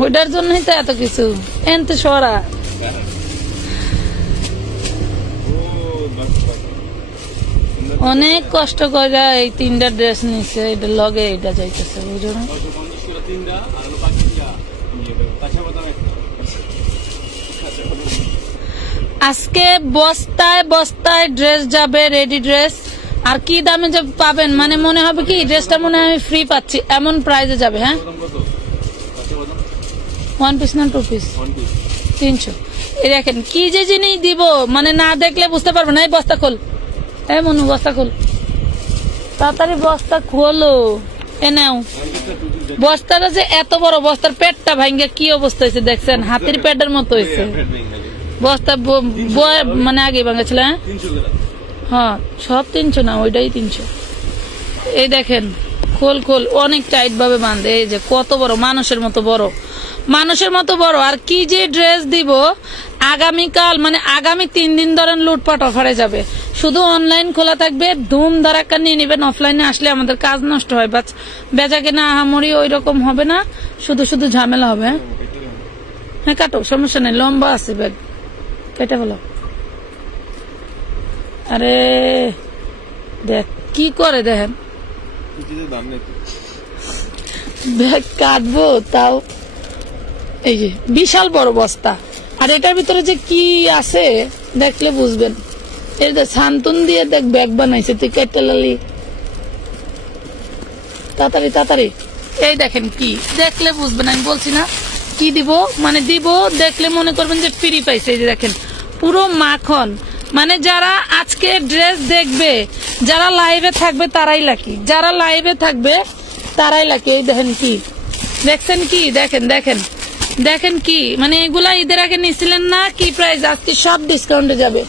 ওইটার জন্যই তো এত কিছু এনতে সরা অনেক কষ্ট করে এই 3টা ড্রেস নিছে এটা লগে এটা যাইতেছে বুঝো না আজকে বস্তায় বস্তায় ড্রেস যাবে রেডি ড্রেস আর কি দামে যে পাবেন মানে মনে হবে কি ড্রেসটা মনে হয় আমি ফ্রি পাচ্ছি এমন প্রাইসে যাবে হ্যাঁ 1 পিস না 2 পিস 300 এই দেখেন কি যে জিনিস দিব মানে না দেখলে বুঝতে পারবে না এই বস্তা খোল এই মনু বস্তা খোল তাড়াতাড়ি বস্তা খোলো এ নাও বস্তাটা যে এত বড় বস্তার পেটটা ভাঙ্গে কি অবস্থা হয়েছে দেখছেন হাতির পেটের মতো হয়েছে বস্তা মানে আগে ভাঙাছিল হ্যাঁ সব 300 না ওইটাই 300 এই দেখেন খোল খোল অনেক টাইট ভাবে বাঁধে এই যে কত বড় মানুষের মতো বড় আর কি যে ড্রেস দিব আগামীকাল মানে আগামী 3 দিন ধরে লুটপাট অফারে যাবে শুধু অনলাইন খোলা থাকবে ধুম ধারাক্কা নিয়ে নেবেন অফলাইনে আসলে আমাদের কাজ নষ্ট হয় বেচা কেনা আহামরি ওই রকম হবে না শুধু শুধু ঝামেলা হবে হ্যাঁ কাটো সমস্যা নেই লম্বা আছে ব্যাগ কেটে হলো আরে দেখ কি করে দেখেন ব্যাগ কাটবো তাও এই যে বিশাল বড় বস্তা আর এটার ভিতরে যে কি আছে দেখলে বুঝবেন এই যে শান্তন দিয়ে দেখ ব্যাগ বানাইছে তুই কেটে লালি তাড়াতাড়ি এই দেখেন কি দেখলে বুঝবেন আমি বলছি না কি দিব মানে দিব দেখলে মনে করবেন যে ফ্রি পাইছে এই যে দেখেন পুরো মাখন মানে যারা আজকে ড্রেস দেখবে যারা লাইভে থাকবে তারাই লাকি এই দেখেন কি দেখছেন কি দেখেন কি মানে এগুলা ঈদের আগে নিছিলেন না কি প্রাইস আজকে সব ডিসকাউন্টে যাবে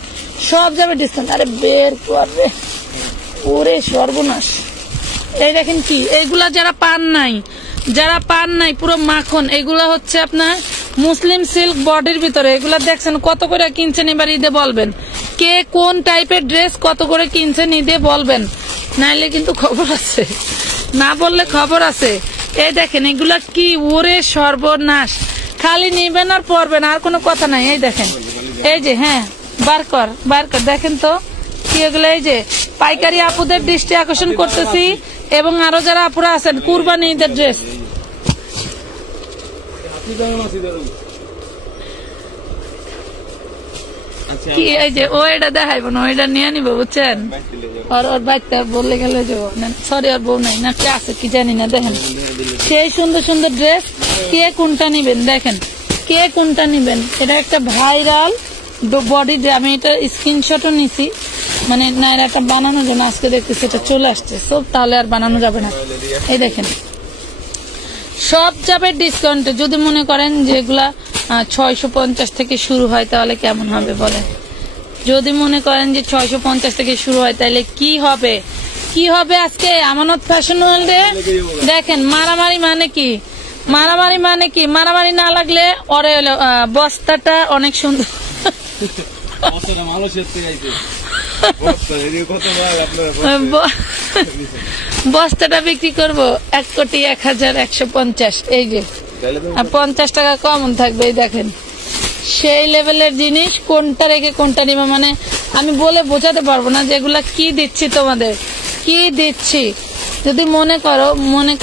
ডিসকাউন্ট আরে বের করবে ওরে সর্বনাশ এই দেখেন কি এইগুলা যারা পান নাই পুরো মাখন এগুলা হচ্ছে আপনার মুসলিম সিল্ক বডির ভিতরে এগুলা দেখছেন কত করে কিনছেন এবার ঈদে বলবেন কে কোন টাইপের ড্রেস কত করে কিনছেন ঈদে বলবেন নাইলে কিন্তু খবর আছে না বললে খবর আছে এই দেখেন এগুলা কি ওরে সর্বনাশ খালি নিবেন আর পরবেন আর কোনো কথা নাই এই দেখেন এই যে হ্যাঁ বার কর দেখেন তো কি এগুলো এই যে পাইকারি আপুদের দৃষ্টি আকর্ষণ করতেছি এবং আরো যারা আপুরা আছেন কুরবানি ঈদের ড্রেস কি এই যে ও এটা দেখাইব না ওইটা নিয়ে নিবো বুঝছেন ওর বাচ্চা বললে গেলে সরি ওর বউ নাই না কে আছে কি জানি না দেখেন সেই সুন্দর সুন্দর ড্রেস কে কোনটা নিবেন দেখেন কে কোনটা নিবেন এটা একটা ভাইরাল বডি আমি এটা স্ক্রিনশটও নিছি মানে নাইরা একটা বানানোর জন্য আজকে দেখতেছি এটা চলে আসছে সব তাহলে আর বানানো যাবে না এই দেখেন সব যাবে ডিসকাউন্টে যদি মনে করেন যেগুলা 650 থেকে শুরু হয় তাহলে কেমন হবে বলেন যদি মনে করেন যে 650 থেকে শুরু হয় তাহলে কি হবে আজকে আমানত ফ্যাশন ওয়ার্ল্ডে দেখেন মারামারি মানে কি মারামারি না লাগলে ওরে বস্তাটা অনেক সুন্দর বস্তাটা বিক্রি করবো 1,01,150 এই যে 50 টাকা কম থাকবে এই দেখেন সেই লেভেলের জিনিস কোনটা রেখে কোনটা নিবা মানে আমি বলে বোঝাতে পারবো না যে এগুলা কি দিচ্ছি তোমাদের কি দিচ্ছি যদি মনে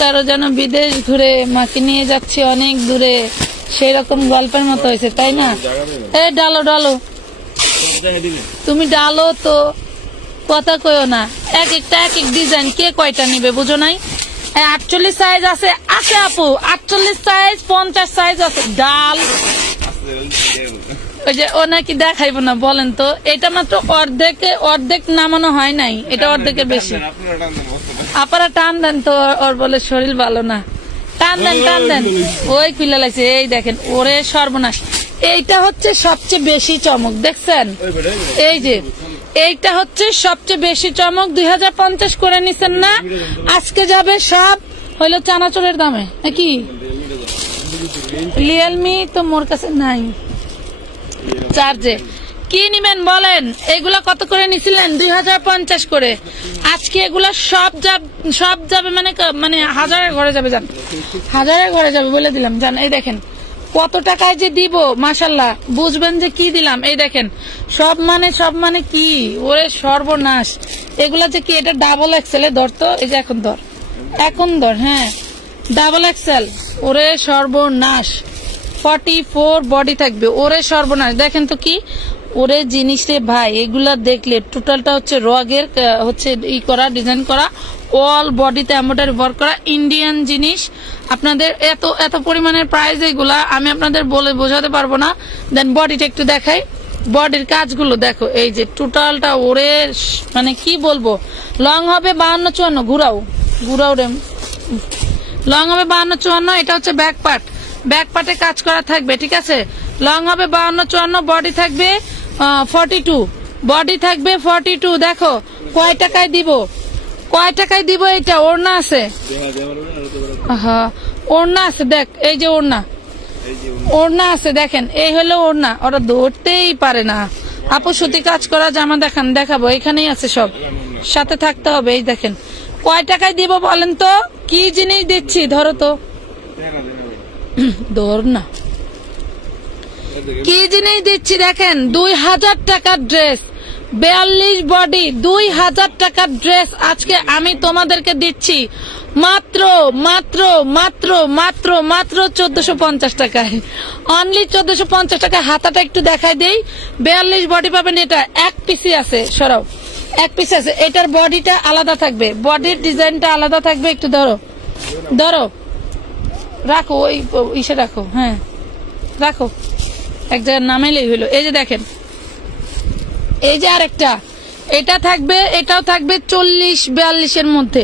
করো যেন বিদেশ ঘুরে মাকে নিয়ে যাচ্ছি অনেক দূরে সেই রকম গল্পের মতো হয়েছে তাই না এই ডালো তুমি ডালো তো কথা কইও না এক এক ডিজাইন কে কয়টা নিবে বুঝো নাই 48 সাইজ আছে আপু 48 সাইজ 50 সাইজ আছে ডাল ওই যে ও নাকি দেখাইবো না বলেন তো এটা মাত্র অর্ধেক নামানো হয় নাই এটা অর্ধেকের বেশি আপনারা টান দেন তো ওর বলে শরীর ভালো না টান দেন ওই খুলে লাগছে এই দেখেন ওরে সর্বনাশ এইটা হচ্ছে সবচেয়ে বেশি চমক দেখছেন এই যে এইটা হচ্ছে সবচেয়ে বেশি চমক 2050 করে নিছেন না আজকে যাবে সব হইলো চানাচুরের দামে নাকি রিয়েলমি তো মোর কাছে নাই চার্জে কি নিবেন বলেন? এগুলা কত করে নিছিলেন? 2050 করে। আজকে এগুলা সব যাবে মানে হাজারের ঘরে যাবে, জান, হাজারের ঘরে যাবে বলে দিলাম, জান। এই দেখেন কত টাকায় যে দিব, মাশাল্লাহ, বুঝবেন যে কি দিলাম। এই দেখেন সব মানে কি, ওরে সর্বনাশ। এগুলা যে কি, এটা ডাবল এক্সেল এ ধর তো, এই যে এখন ধর, হ্যাঁ ডাবল এক্সেল, ওরে সর্বনাশ। 44 বডি থাকবে, ওরে সর্বনাশ। দেখেন তো কি ওরে জিনিস রে ভাই, এগুলা দেখলে টোটালটা হচ্ছে রগের হচ্ছে করা, ডিজাইন করা, অল বডিতে এমব্রয়ডারি ওয়ার্ক করা, ইন্ডিয়ান জিনিস। আপনাদের এত পরিমাণের প্রাইস, এগুলা আমি আপনাদের বলে বোঝাতে পারবো না। দেন বডিটা একটু দেখাই, বডির কাজগুলো দেখো, এই যে টোটালটা ওরে মানে কি বলবো। লং হবে 52-54, ঘুরাও রে, লং হবে 52-54। এটা হচ্ছে ব্যাক পার্টে কাজ করা থাকবে, ঠিক আছে। লং হবে 52-54, বডি থাকবে 42, বডি থাকবে 42। দেখো কয় টাকায় দিব, এটা ওড়না আছে, হ্যাঁ ওড়না আছে, দেখ এই যে ওড়না আছে, দেখেন এই হলো ওড়না। ওরা ধরতেই পারে না। আপু সুতি কাজ করা জামা দেখাবো, এখানেই আছে সব, সাথে থাকতে হবে। এই দেখেন কয় টাকায় দিব বলেন তো, কি জিনিস দিচ্ছি, ধরো তো, ধর না, কি জিনিস দিচ্ছি দেখেন। 2000 টাকার ড্রেস, 42 বডি, 2000 টাকার ড্রেস আজকে আমি তোমাদেরকে দিচ্ছি মাত্র 1450 টাকায়, অনলি 1450 টাকায়। হাতাটা একটু দেখাই দেই, 42 বডি পাবেন। এটা এক পিসি আছে, সরাও, এক পিস আছে। এটার বডিটা আলাদা থাকবে, বডির ডিজাইনটা আলাদা থাকবে। একটু ধরো রাখো, ওই ইসে রাখো, হ্যাঁ রাখো, এক জায়গায় নামাইলেই হইলো। এই যে দেখেন, এই যে আরেকটা, এটা থাকবে, এটাও থাকবে 40-42 মধ্যে,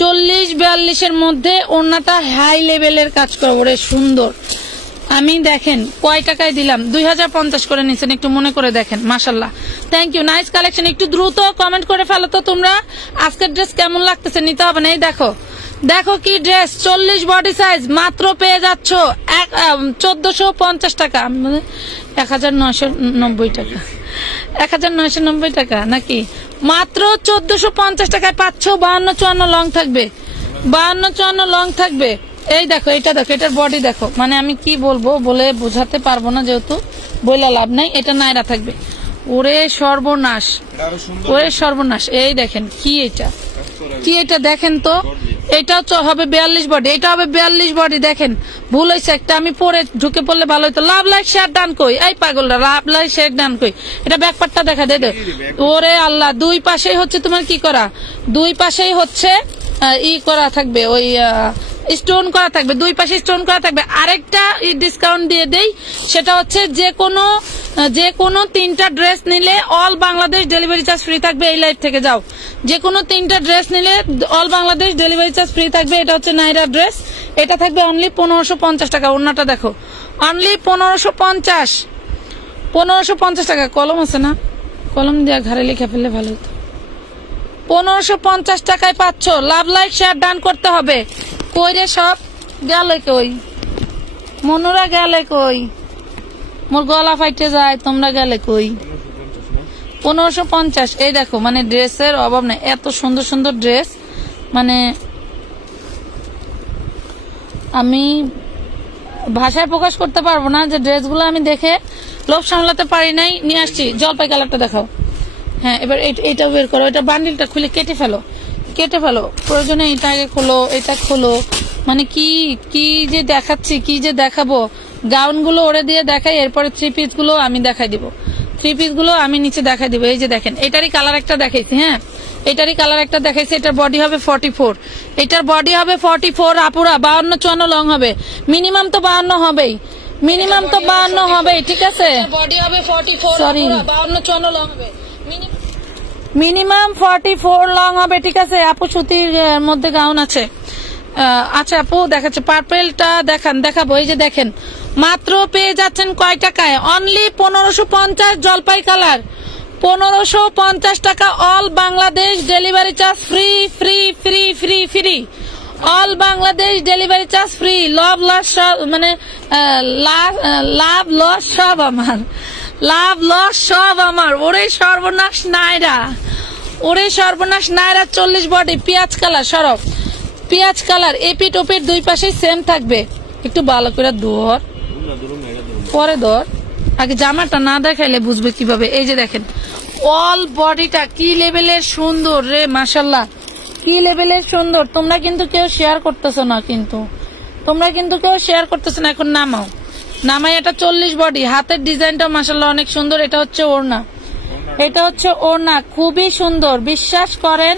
40-42 মধ্যে। ওড়নাটা হাই লেভেলের কাজ করবো রে, সুন্দর। আমি দেখেন কয় টাকায় দিলাম, 2050 করে নিছেন, একটু মনে করে দেখেন। মাশাল্লাহ, থ্যাংক ইউ, নাইস কালেকশন। একটু দ্রুত কমেন্ট করে ফেলো তো তোমরা, আজকের ড্রেস কেমন লাগতেছে, নিতে হবে না। এই দেখো কি ড্রেস, 40 বডি সাইজ, মাত্র পেয়ে যাচ্ছ 1450 টাকা, 1990 টাকা, 1990 টাকা নাকি, মাত্র 1450 টাকায় পাচ্ছ। 52-54 লং থাকবে, 52-54 লং থাকবে। এই দেখো, এটা দেখো, এটার বডি দেখো, মানে আমি কি বলবো, বলে বোঝাতে পারবো না, যেহেতু বইলা লাভ নাই। এটা নাইরা থাকবে, ওরে সর্বনাশ, ওরে সর্বনাশ। এই দেখেন কি এটা দেখেন তো, এটাও হবে 42 বডি, এটা হবে 42 বডি। দেখেন ভুল হয়েছে একটা, আমি পরে ঢুকে পড়লে ভালো হতো। লাভ লাইক শেয়ার ডান কই, এই পাগলরা, লাভ লাইক শেয়ার ডান কই। এটা ব্যাকপার্টটা দেখা দে, ওরে আল্লাহ, দুই পাশেই হচ্ছে তোমার কি করা, দুই পাশেই হচ্ছে করা থাকবে, ওই স্টোন করা থাকবে, দুই পাশে স্টোন করা থাকবে। আরেকটা ডিসকাউন্ট দিয়ে দেই, সেটা হচ্ছে যে কোনো 3টা ড্রেস নিলে all Bangladesh delivery charge free থাকবে। এই লাইভ থেকে যাও, যে কোনো 3টা ড্রেস নিলে all Bangladesh delivery charge free থাকবে। এটা হচ্ছে নাইরা ড্রেস, এটা থাকবে অনলি 1550 টাকা। ওড়নাটা দেখো, অনলি 1550 টাকা। কলম আছে না, কলম দিয়ে ঘরে লিখে ফেললে ভালো হতো। 1550 টাকায় পাচ্ছ। লাভ লাইক শেয়ার ডান করতে হবে। কই রে সব গেলে, কই মনুরা গেলে, কই মোর গলা ফাইটে যায়, তোমরা গেলে কই। 1550। এই দেখো, মানে ড্রেসের অভাব নেই, এত সুন্দর সুন্দর ড্রেস, মানে আমি ভাষায় প্রকাশ করতে পারবো না, যে ড্রেসগুলো আমি দেখে লোভ সামলাতে পারি নাই, নিয়ে আসছি। জলপাই কালারটা দেখাও, হ্যাঁ এবার এটা বের করো, এটা বান্ডিলটা খুলে কেটে ফেলো, প্রয়োজনে এটা আগে খোলো, এটা খোলো। মানে কি যে দেখাচ্ছি, কি যে দেখাবো। গাউন গুলো ওরে দিয়ে দেখাই, এরপরে 3 পিস গুলো আমি দেখাই দিব, 3 পিস গুলো আমি নিচে দেখাই দিব। এই যে দেখেন, এটারই কালার একটা দেখাইছি, হ্যাঁ এটারই কালার একটা দেখাইছি। এটার বডি হবে 44, এটার বডি হবে 44। আপুরা 52-54 লং হবে, মিনিমাম তো 52 হবেই, মিনিমাম তো 52 হবেই, ঠিক আছে। বডি হবে 44, সরি 52-54 লং হবে, মিনিমাম 44 লং হবে, ঠিক আছে। আপু সুতির মধ্যে গাউন আছে, আচ্ছা আপু দেখাচ্ছে, পার্পেলটা দেখাবো। এই যে দেখেন, মাত্র পেয়ে যাচ্ছেন কয় টাকায়, অনলি 1550। জলপাই কালার 1550 টাকা। All Bangladesh delivery charge free, all Bangladesh delivery charge free. লাভ লস সব, মানে লাভ লস সব আমার, লাভ লস সব আমার। ওরে সর্বনাশ নাইরা, ওরে সর্বনাশ নাইরা 40 বডি পেঁয়াজ কালার, সরব পেঁয়াজ কালার, এপিট ওপিট দুই পাশে সেম থাকবে। একটু ভালো করে ধর, পরে ধর, আগে জামাটা না দেখাইলে বুঝবে কিভাবে। এই যে দেখেন অল বডিটা কি লেভেলের সুন্দর রে, মাশাল্লাহ কি লেভেলের সুন্দর। তোমরা কিন্তু কেউ শেয়ার করতেছো না, এখন নামাও, নামাই। এটা 40 বডি, হাতের ডিজাইনটা মাশাল্লাহ অনেক সুন্দর। এটা হচ্ছে ওড়না, খুবই সুন্দর। বিশ্বাস করেন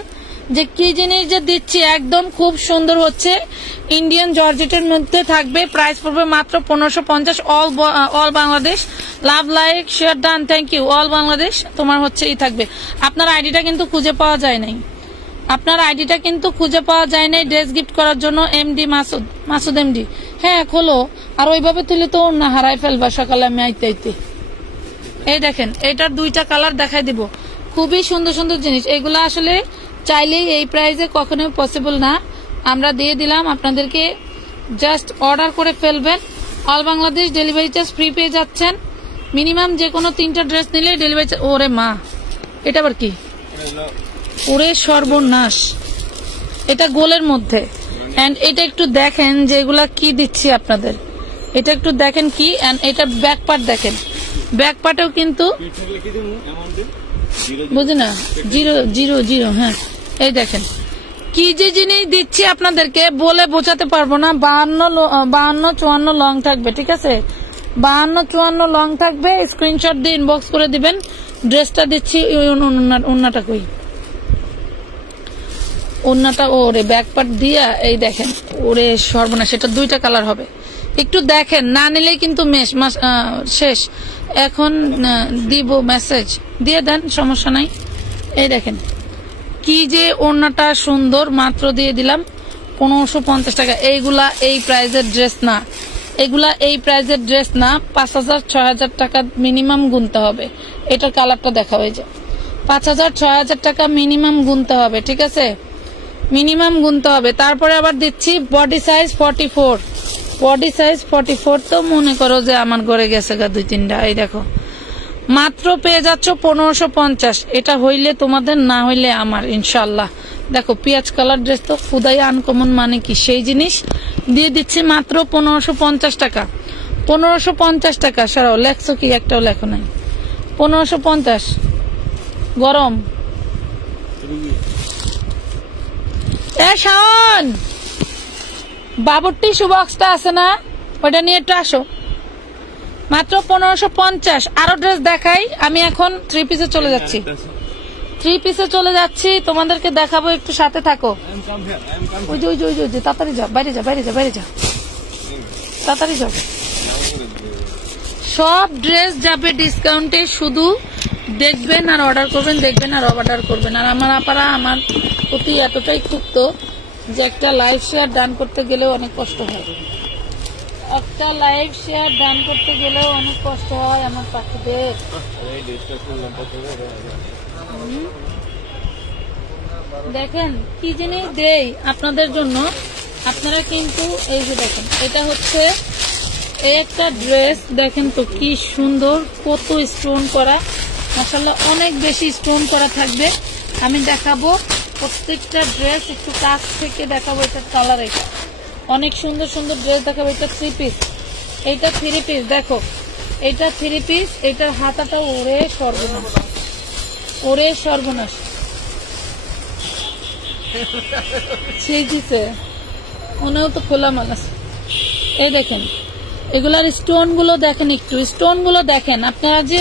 যে কি জিনিস যে দিচ্ছি, একদম খুব সুন্দর হচ্ছে। ইন্ডিয়ান জর্জেটের মধ্যে থাকবে, প্রাইস পড়বে মাত্র 1550। All Bangladesh. Love, like, share, done, thank you. All Bangladesh তোমার হচ্ছে এই থাকবে। আপনার আইডিটা কিন্তু খুঁজে পাওয়া যায় নাই, ড্রেস গিফট করার জন্য। এমডি মাসুদ এমডি, হ্যাঁ খোলো। আর ওইভাবে তুলে তো না হারাই ফেলবা সকালে আমি আইতে। এই দেখেন এটার দুইটা কালার দেখাই দিব, খুবই সুন্দর সুন্দর জিনিস। এগুলো আসলে চাইলেই এই প্রাইসে কখনোই পসিবল না, আমরা দিয়ে দিলাম আপনাদেরকে। জাস্ট অর্ডার করে ফেলবেন। All Bangladesh delivery charge free পেয়ে যাচ্ছেন। মিনিমাম যে কোনো 3টা ড্রেস নিলে ডেলিভারি চার্জ। ওরে মা, এটা আবার কি? ওরে সর্বনাশ, এটা গোলের মধ্যে। এন্ড এটা একটু দেখেন যে এগুলা কি দিচ্ছি আপনাদের, এটা একটু দেখেন কি। এন্ড এটা ব্যাক পার্ট দেখেন, ব্যাক পার্টেও কিন্তু বুঝি না 000। হ্যাঁ এই দেখেন কি যে জিনিস দিচ্ছি আপনাদেরকে বলে বোঝাতে পারবো না। 52-54 লং থাকবে, ঠিক আছে? 52-54 লং থাকবে। স্ক্রিনশট দিয়ে ইনবক্স করে দিবেন। ড্রেসটা দিচ্ছি, ওন্নাটা কই? ওন্নাটা ওরে ব্যাক পার্ট দিয়া, এই দেখেন ওরে সর্বনাশ। এটা 2টা কালার হবে, একটু দেখেন, না নিলেই কিন্তু শেষ। এখন দিব মেসেজ, দিয়ে দেন, সমস্যা নাই। এই দেখেন কি যে ওড়নাটা সুন্দর, মাত্র দিয়ে দিলাম 1550 টাকা। এইগুলা এই প্রাইজের ড্রেস না, 5000-6000 টাকা মিনিমাম গুনতে হবে। এটার কালারটা দেখা হয়ে যায় 5000-6000 টাকা মিনিমাম গুনতে হবে, ঠিক আছে? মিনিমাম গুনতে হবে। তারপরে আবার দিচ্ছি বডি সাইজ 44, তো মনে করো যে আমার ঘরে গেছে গা 2-3টা। এই দেখো মাত্র পেয়ে যাচ্ছ 1550। এটা হইলে তোমাদের, না হইলে আমার, ইনশাল্লাহ। দেখো পেঁয়াজ কালার ড্রেস তো খুদাই আনকমন, মানে কি সেই জিনিস দিয়ে দিচ্ছি মাত্র 1550 টাকা। 1550 টাকা। সরাও, লেখছো কি? একটাও লেখো নাই। 1550 গরম। শাওন, বাবুর টিস্যু বক্সটা আছে না, ওটা নিয়ে একটু আসো। মাত্র 1550। আরো ড্রেস দেখাই। আমি এখন 3 পিসে চলে যাচ্ছি, তোমাদেরকে দেখাবো, একটু সাথে থাকো। ওই যে তাড়াতাড়ি যাও, বাইরে যা, তাড়াতাড়ি যাও। সব ড্রেস যাবে ডিসকাউন্টে, শুধু দেখবেন আর অর্ডার করবেন। আর আমার আপারা আমার প্রতি এতটাই ক্ষুব্ধ যে একটা লাইভ শেয়ার ডান করতে গেলেও অনেক কষ্ট হয়, আমার পাখিদের। দেখেন কি জিনিস দেই আপনাদের জন্য, আপনারা কিন্তু এই যে দেখেন, এটা হচ্ছে একটা ড্রেস, দেখেন তো কি সুন্দর, কত স্টোন করা, মাশাআল্লাহ অনেক বেশি স্টোন করা থাকবে। আমি দেখাবো প্রত্যেকটা ড্রেস, একটু কাছ থেকে দেখাবো। এটার কালার, এটা অনেক সুন্দর সুন্দর ড্রেস দেখাবো। এটা 3 পিস, এটা 3 পিস। দেখো এটা 3 পিস, এটার হাতাটা ওরে সর্বনাশ, সেই দিছে ওনেও তো খোলা মাল আছে। এই দেখেন এগুলার স্টোন গুলো দেখেন, একটু স্টোন গুলো দেখেন। আপনারা যে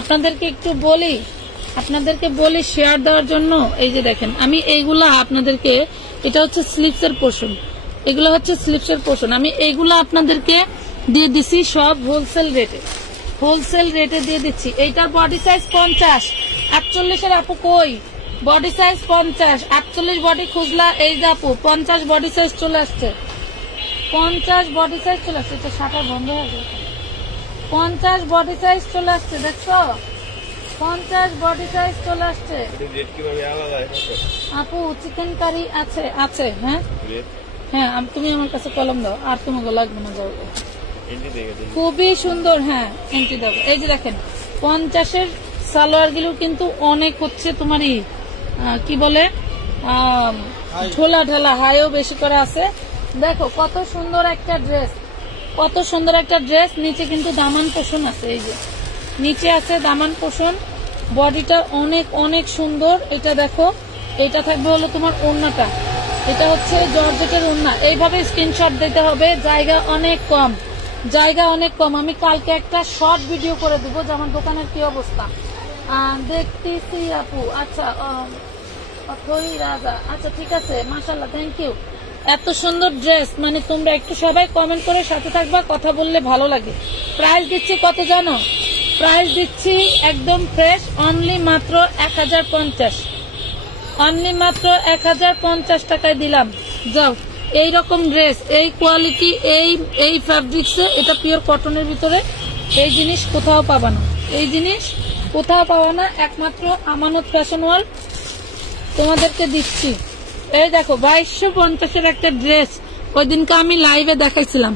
আপনাদেরকে একটু বলি শেয়ার দেওয়ার জন্য। এই যে দেখেন, আমি এইগুলা আপনাদেরকে, এটা হচ্ছে স্লিপসের পোর্শন, এগুলো হচ্ছে স্লিপসের পোর্শন। আমি এইগুলা আপনাদেরকে দিয়ে দিচ্ছি সব হোলসেল রেটে দিয়ে দিচ্ছি। এইটার বডি সাইজ 50, 48 আপু কই? বডি সাইজ 50, 48 বডি খুঁজলা, এই যে আপু 50 বডি সাইজ চলে আসছে, 50 বডি সাইজ চলে আসছে। এটা শাটার বন্ধ হয়ে গেছে। 50 বডি সাইজ চলে আসছে, দেখছো? 50 বডি সাইজ চলে আসছে। আপু চিকেন কারি আছে। হ্যাঁ তুমি আমার কাছে কলম দাও, আর তোমাকে লাগবে না, যাও। খুবই সুন্দর। হ্যাঁ এন্ট্রি দেবো। এই যে দেখেন 50-এর সালোয়ার গুলো কিন্তু অনেক হচ্ছে তোমারই কি বলে ঢোলা ঢোলা হাইও বেশি করে আছে। দেখো কত সুন্দর একটা ড্রেস, কত সুন্দর একটা ড্রেস। নিচে কিন্তু দামান পোষণ আছে, এই যে নিচে আছে দামান পোষণ। বডিটা অনেক অনেক সুন্দর। এটা দেখো, এটা থাকবে হলো তোমার ওড়নাটা, এটা হচ্ছে জর্জেটের ওড়না। এইভাবে স্ক্রিনশট দিতে হবে, জায়গা অনেক কম, জায়গা অনেক কম। আমি কালকে একটা শর্ট ভিডিও করে দিব যে আমার দোকানের কি অবস্থা। দেখতেছি আপু, আচ্ছা রাজা, আচ্ছা ঠিক আছে, মাশাআল্লাহ, থ্যাংক ইউ। এত সুন্দর ড্রেস, মানে তোমরা একটু সবাই কমেন্ট করে সাথে থাকবা, কথা বললে ভালো লাগে। প্রাইস দিচ্ছি কত জানো? প্রাইস দিচ্ছি একদম ফ্রেশ, অনলি মাত্র 1050, অনলি মাত্র 1050 টাকায় দিলাম। যাও, এই রকম ড্রেস, এই কোয়ালিটি, এই ফ্যাব্রিক্সে, এটা পিওর কটনের ভিতরে, এই জিনিস কোথাও পাবা না, এই জিনিস কোথাও পাবা না, একমাত্র আমানত ফ্যাশন ওয়ার্ল্ড তোমাদেরকে দিচ্ছি। এই দেখো 2250-এর একটা ড্রেস, ওই দিনকে আমি লাইভে দেখাইছিলাম।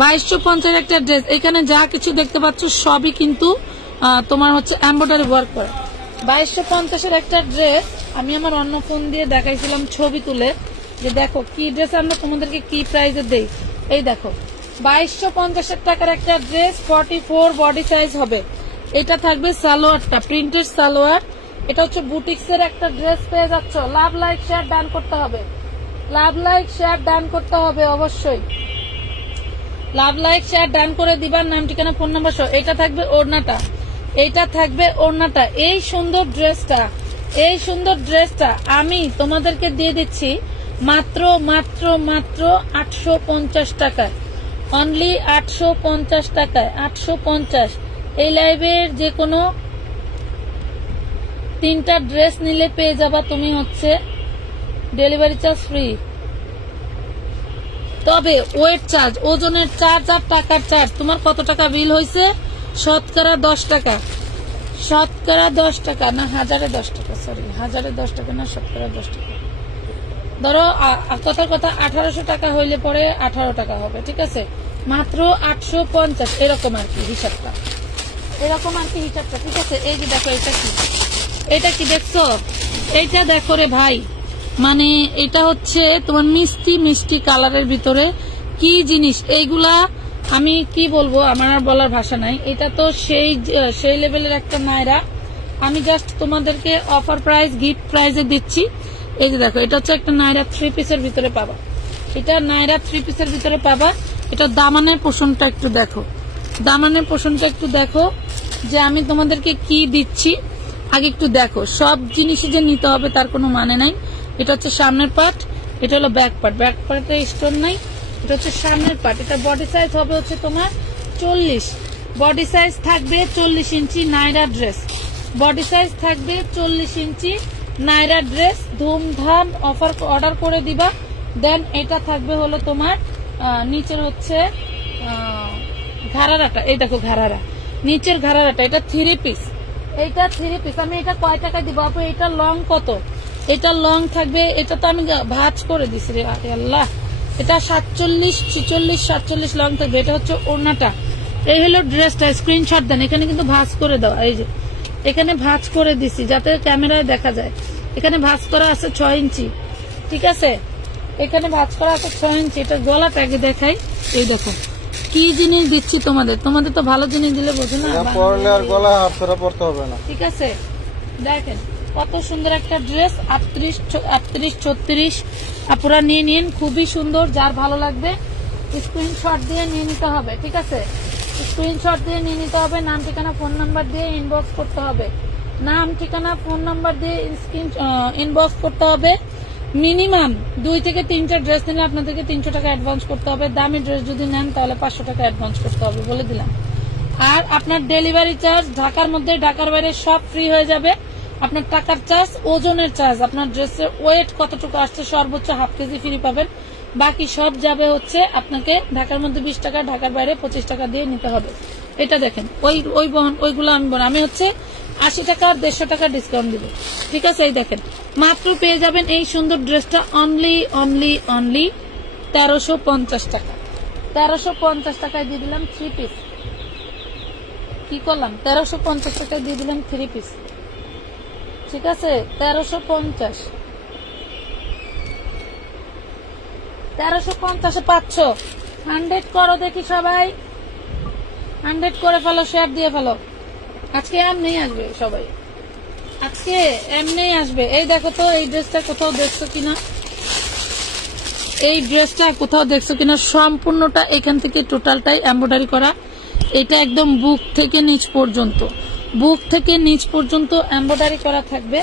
2250 একটা ড্রেস, এখানে যা কিছু দেখতে পাচ্ছ সবই কিন্তু তোমার হচ্ছে এমব্রয়ডারি ওয়ার্ক করা। 2250-এর একটা ড্রেস আমি আমার অন্য ফোন দিয়ে দেখাইছিলাম ছবি তুলে, যে দেখো কি ড্রেস আমরা তোমাদেরকে কি প্রাইসে দেই। এই দেখো 2250 টাকার একটা ড্রেস, 44 বডি সাইজ হবে। এটা থাকবে সালোয়ারটা, প্রিন্টেড সালোয়ার। এটা হচ্ছে বুটিক্সের একটা ড্রেস পেয়ে যাচ্ছ। লাভ লাইক শেয়ার ডান করতে হবে, লাভ লাইক শেয়ার ডান করতে হবে, অবশ্যই লাভ লাইক শেয়ার ডান করে দিবার, নাম ঠিকানা ফোন নাম্বার সহ। এটা থাকবে ওড়নাটা, এইটা থাকবে ওড়নাটা। এই সুন্দর ড্রেসটা, এই সুন্দর ড্রেসটা আমি তোমাদেরকে দিয়ে দিচ্ছি মাত্র মাত্র মাত্র 850 টাকায়, অনলি 850 টাকায়, 850। এই লাইভের যে কোনো 3টা ড্রেস নিলে পেয়ে যাবা তুমি হচ্ছে ডেলিভারি চার্জ ফ্রি। তবে ওয়েট চার্জ, ওজনের চার্জ আর টাকার চার্জ, তোমার কত টাকা বিল হয়েছে? শতকরা 10 টাকা, শতকরা 10 টাকা না, 1010 টাকা, সরি 1010 টাকা না, শতকরা 10 টাকা। ধরো কথার কথা 1800 টাকা হইলে পরে 18 টাকা হবে, ঠিক আছে? মাত্র 850, এরকম আর কি হিসাবটা, এরকম আর কি হিসাবটা, ঠিক আছে? এই যে দেখো, এটা কি, এটা কি দেখছো? এইটা দেখো রে ভাই, মানে এটা হচ্ছে তোমার মিষ্টি মিষ্টি কালারের ভিতরে কি জিনিস এইগুলা, আমি কি বলবো, আমার আর বলার ভাষা নাই। এটা তো সেই লেভেলের একটা নায়রা। আমি জাস্ট তোমাদেরকে অফার প্রাইস, গিফট প্রাইসে দিচ্ছি। এই যে দেখো, এটা হচ্ছে একটা নায়রা 3 পিসের ভিতরে পাবা, এটা নায়রা 3 পিসের ভিতরে পাবা। এটা দামানের পোষণটা একটু দেখো, দামানের পোষণটা একটু দেখো, যে আমি তোমাদেরকে কি দিচ্ছি আগে একটু দেখো। সব জিনিসই যে নিতে হবে তার কোনো মানে নাই। এটা হচ্ছে সামনের পার্ট, এটা হলো ব্যাক পার্ট, ব্যাক পার্টে স্টোন নাই, এটা হচ্ছে সামনের পার্ট। এটা বডি সাইজ হবে হচ্ছে তোমার 40, বডি সাইজ থাকবে 40 ইঞ্চি নায়রা ড্রেস, বডি সাইজ থাকবে 40 ইঞ্চি নায়রা ড্রেস। ধুমধাম অফার অর্ডার করে দিবা। দেন এটা থাকবে হলো তোমার নিচের হচ্ছে ঘাড়ারাটা, এই দেখো ঘাড়ারা, নিচের ঘাড়ারাটা, এটা 3 পিস, এইটা 3 পিস। আমি এটা কয় টাকা দিব আপু? এটা লং কত? এটা লং থাকবে, এটা তো আমি ভাঁজ করে দিছি রে আল্লাহ, এটা 47, 46, 47 লং থাকবে। এটা হচ্ছে ওড়নাটা, এই হলো ড্রেসটা। স্ক্রিনশট দেন, এখানে কিন্তু ভাঁজ করে দেওয়া, এই যে এখানে ভাঁজ করে দিছি যাতে ক্যামেরায় দেখা যায়। এখানে ভাঁজ করা আছে 6 ইঞ্চি, ঠিক আছে? এখানে ভাঁজ করা আছে 6 ইঞ্চি। এটা গলাটা আগে দেখাই, এই দেখো কি জিনিস দিচ্ছি তোমাদের, তোমাদের তো ভালো জিনিস দিলে বোঝো না, পরলে আর গলা হাত ধরে পড়তে হবে না, ঠিক আছে? দেখেন কত সুন্দর একটা ড্রেস, 38, 36 আপুরা নিয়ে নিন, খুবই সুন্দর। যার ভালো লাগবে স্ক্রিনশট দিয়ে নিয়ে নিতে হবে, ঠিক আছে? স্ক্রিনশট দিয়ে নিয়ে নিতে হবে, নাম ঠিকানা ফোন নাম্বার দিয়ে ইনবক্স করতে হবে, নাম ঠিকানা ফোন নাম্বার দিয়ে ইনবক্স করতে হবে। মিনিমাম 2 থেকে 3টা ড্রেস নিলে আপনাদেরকে 300 টাকা অ্যাডভান্স করতে হবে। দামি ড্রেস যদি নেন তাহলে 500 টাকা অ্যাডভান্স করতে হবে, বলে দিলাম। আর আপনার ডেলিভারি চার্জ ঢাকার মধ্যে, ঢাকার বাইরে সব ফ্রি হয়ে যাবে। আপনার টাকার চার্জ, ওজনের চার্জ, আপনার ড্রেসের ওয়েট কতটুকু আসছে সর্বোচ্চ ½ কেজি ফ্রি পাবেন। বাকি সব যাবে হচ্ছে আপনাকে ঢাকার মধ্যে 20 টাকা, ঢাকার বাইরে 25 টাকা দিয়ে নিতে হবে। এটা দেখেন, ওইগুলো আমি হচ্ছে 80 টাকা আর 150 টাকা ডিসকাউন্ট দিব, ঠিক আছে? এই দেখেন মাত্র পেয়ে যাবেন এই সুন্দর ড্রেসটা অনলি 1350 টাকা, 1350 টাকায় দিয়ে দিলাম 3 পিস, কি করলাম 1350 টাকায় দিয়ে দিলাম 3 পিস, ঠিক আছে 1350 500 100 করো দেখি সবাই, 100 করে ফেলো, শেয়ার দিয়ে ফেলো। আজকে এমনি আসবে সবাই, আজকে এমনি আসবে। এই দেখো তো এই ড্রেসটা কোথাও দেখছো কিনা, এই ড্রেসটা কোথাও দেখছো কিনা, সম্পূর্ণটা এখান থেকে টোটালটাই এমব্রয়ডারি করা। এটা একদম বুক থেকে নিচ পর্যন্ত, বুক থেকে নিচ পর্যন্ত এমব্রয়ডারি করা থাকবে।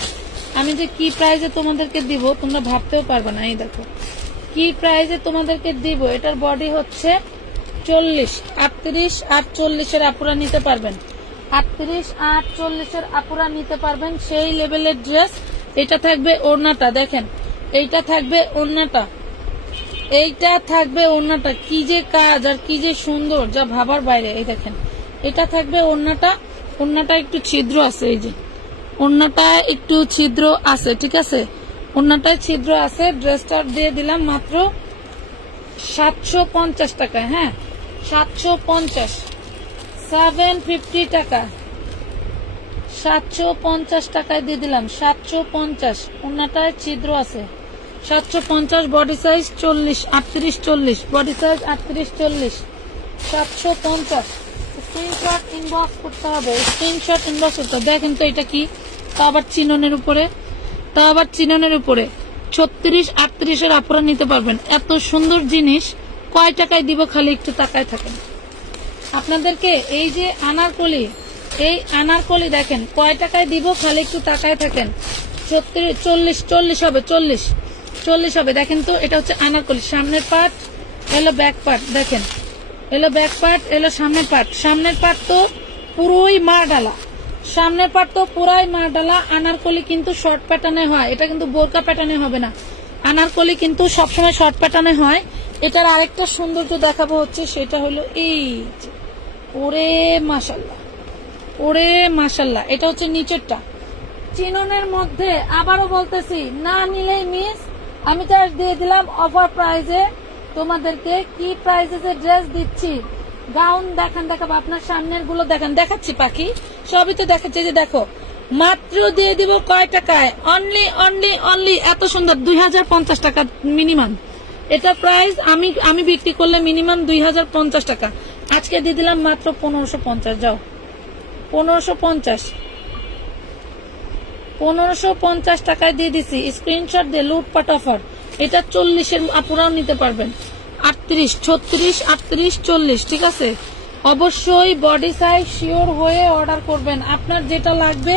আমি যে কি প্রাইজে তোমাদেরকে দিব তোমরা ভাবতেও পারবে না। এই দেখো কি প্রাইজে তোমাদেরকে দিব। এটার বডি হচ্ছে 40, 38, 48 আপুরা নিতে পারবেন, 38, 48 আপুরা নিতে পারবেন সেই লেভেলের ড্রেস। এটা থাকবে ওড়নাটা, দেখেন এইটা থাকবে ওড়নাটা, এইটা থাকবে ওড়নাটা, কি যে কাজ আর কি যে সুন্দর, যা ভাবার বাইরে। এই দেখেন এটা থাকবে ওড়নাটা, ওড়নাটা একটু ছিদ্র আছে, এই যে ওড়নাটা একটু ছিদ্র আছে, ঠিক আছে ওড়নাটায় ছিদ্র আছে। ড্রেসটা দিয়ে দিলাম মাত্র 750 টাকায়, হ্যাঁ 750, 750 টাকা, 750 টাকায় দিয়ে দিলাম, 750। ওড়নাটায় ছিদ্র আছে, 750। Body size 40, 38, 40, body size 38, 40, 750। Screenshot inbox করতে হবে, স্ক্রিনশট ইনবক্স করতে হবে। দেখেন তো এটা কি, তা আবার চিননের উপরে, তা আবার চিননের উপরে 36, 38 আপুরা নিতে পারবেন। এত সুন্দর জিনিস কয় টাকায় দিব খালি একটু তাকায় থাকেন আপনাদেরকে। এই যে আনারকলি, এই আনারকলি দেখেন কয় টাকায় দিব খালি একটু তাকায় থাকেন। 40, 40 হবে, 40 হবে। দেখেন তো এটা হচ্ছে আনারকলি, সামনের পার্ট এলো ব্যাক পার্ট, দেখেন এলো ব্যাক পার্ট এলো সামনের পার্ট। সামনের পার্ট তো পুরোই মা ডালা, সামনের পার্ট তো পুরাই মা ডালা। আনারকলি কিন্তু শর্ট প্যাটার্নে হয়, এটা কিন্তু বোরকা প্যাটার্নে হবে না। আনারকলি কিন্তু সবসময় শর্ট প্যাটার্নে হয়। এটার আরেকটা সৌন্দর্য দেখাবো হচ্ছে সেটা হলো এই যে, ওরে মাশাল্লাহ, ওরে মাশাল্লাহ। এটা হচ্ছে নিচেরটা চিননের মধ্যে। আবারও বলতেছি না নিলেই মিস। আমি জাস্ট দিয়ে দিলাম অফার প্রাইজে তোমাদেরকে। কি প্রাইজে যে ড্রেস দিচ্ছি, গাউন দেখান, দেখাবো আপনার সামনের গুলো দেখান, দেখাচ্ছি পাখি সবই তো দেখাচ্ছি। যে দেখো মাত্র দিয়ে দিব কয় টাকায়, অনলি অনলি অনলি এত সুন্দর 2050 টাকা মিনিমাম। এটা প্রাইস আমি বিক্রি করলে মিনিমাম 2050 টাকা, আজকে দিয়ে দিলাম মাত্র 1550। যাও 1550 টাকায় দিয়ে দিছি। স্ক্রিনশট দিয়ে লুটপাট অফার। এটা 40 আপুরাও নিতে পারবেন, 38, 36, 38, 40, ঠিক আছে। অবশ্যই বডি সাইজ শিওর হয়ে অর্ডার করবেন, আপনার যেটা লাগবে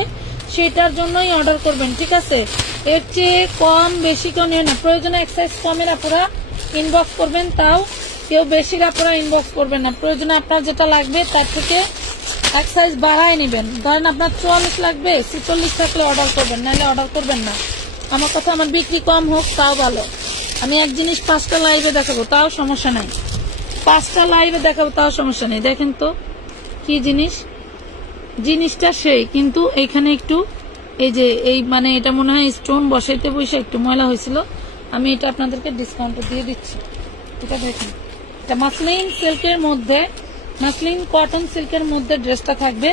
সেটার জন্যই অর্ডার করবেন, ঠিক আছে। এর চেয়ে কম বেশি কেউ নিয়ে না। প্রয়োজনে এক সাইজ কমের আপুরা ইনবক্স করবেন, তাও কেউ বেশির আপুরা ইনবক্স করবেন না। প্রয়োজনে আপনার যেটা লাগবে তার থেকে এক সাইজ বাড়ায় নেবেন। ধরেন আপনার 44 লাগবে, 46 থাকলে অর্ডার করবেন, নাহলে অর্ডার করবেন না। আমার কথা, আমার বিক্রি কম হোক তাও ভালো। আমি এক জিনিস 5টা লাইভে দেখাবো তাও সমস্যা নাই, 5টা লাইভে দেখাবো তাও সমস্যা নেই। দেখেন তো কি জিনিস, জিনিসটা সেই, কিন্তু এইখানে একটু এই যে এই মানে এটা মনে হয় স্টোন বসাইতে বসে একটু ময়লা হয়েছিল। আমি এটা আপনাদেরকে ডিসকাউন্টে দিয়ে দিচ্ছি। এটা দেখেন, এটা মাসলিন সিল্কের মধ্যে, মাসলিন কটন সিল্কের মধ্যে ড্রেসটা থাকবে।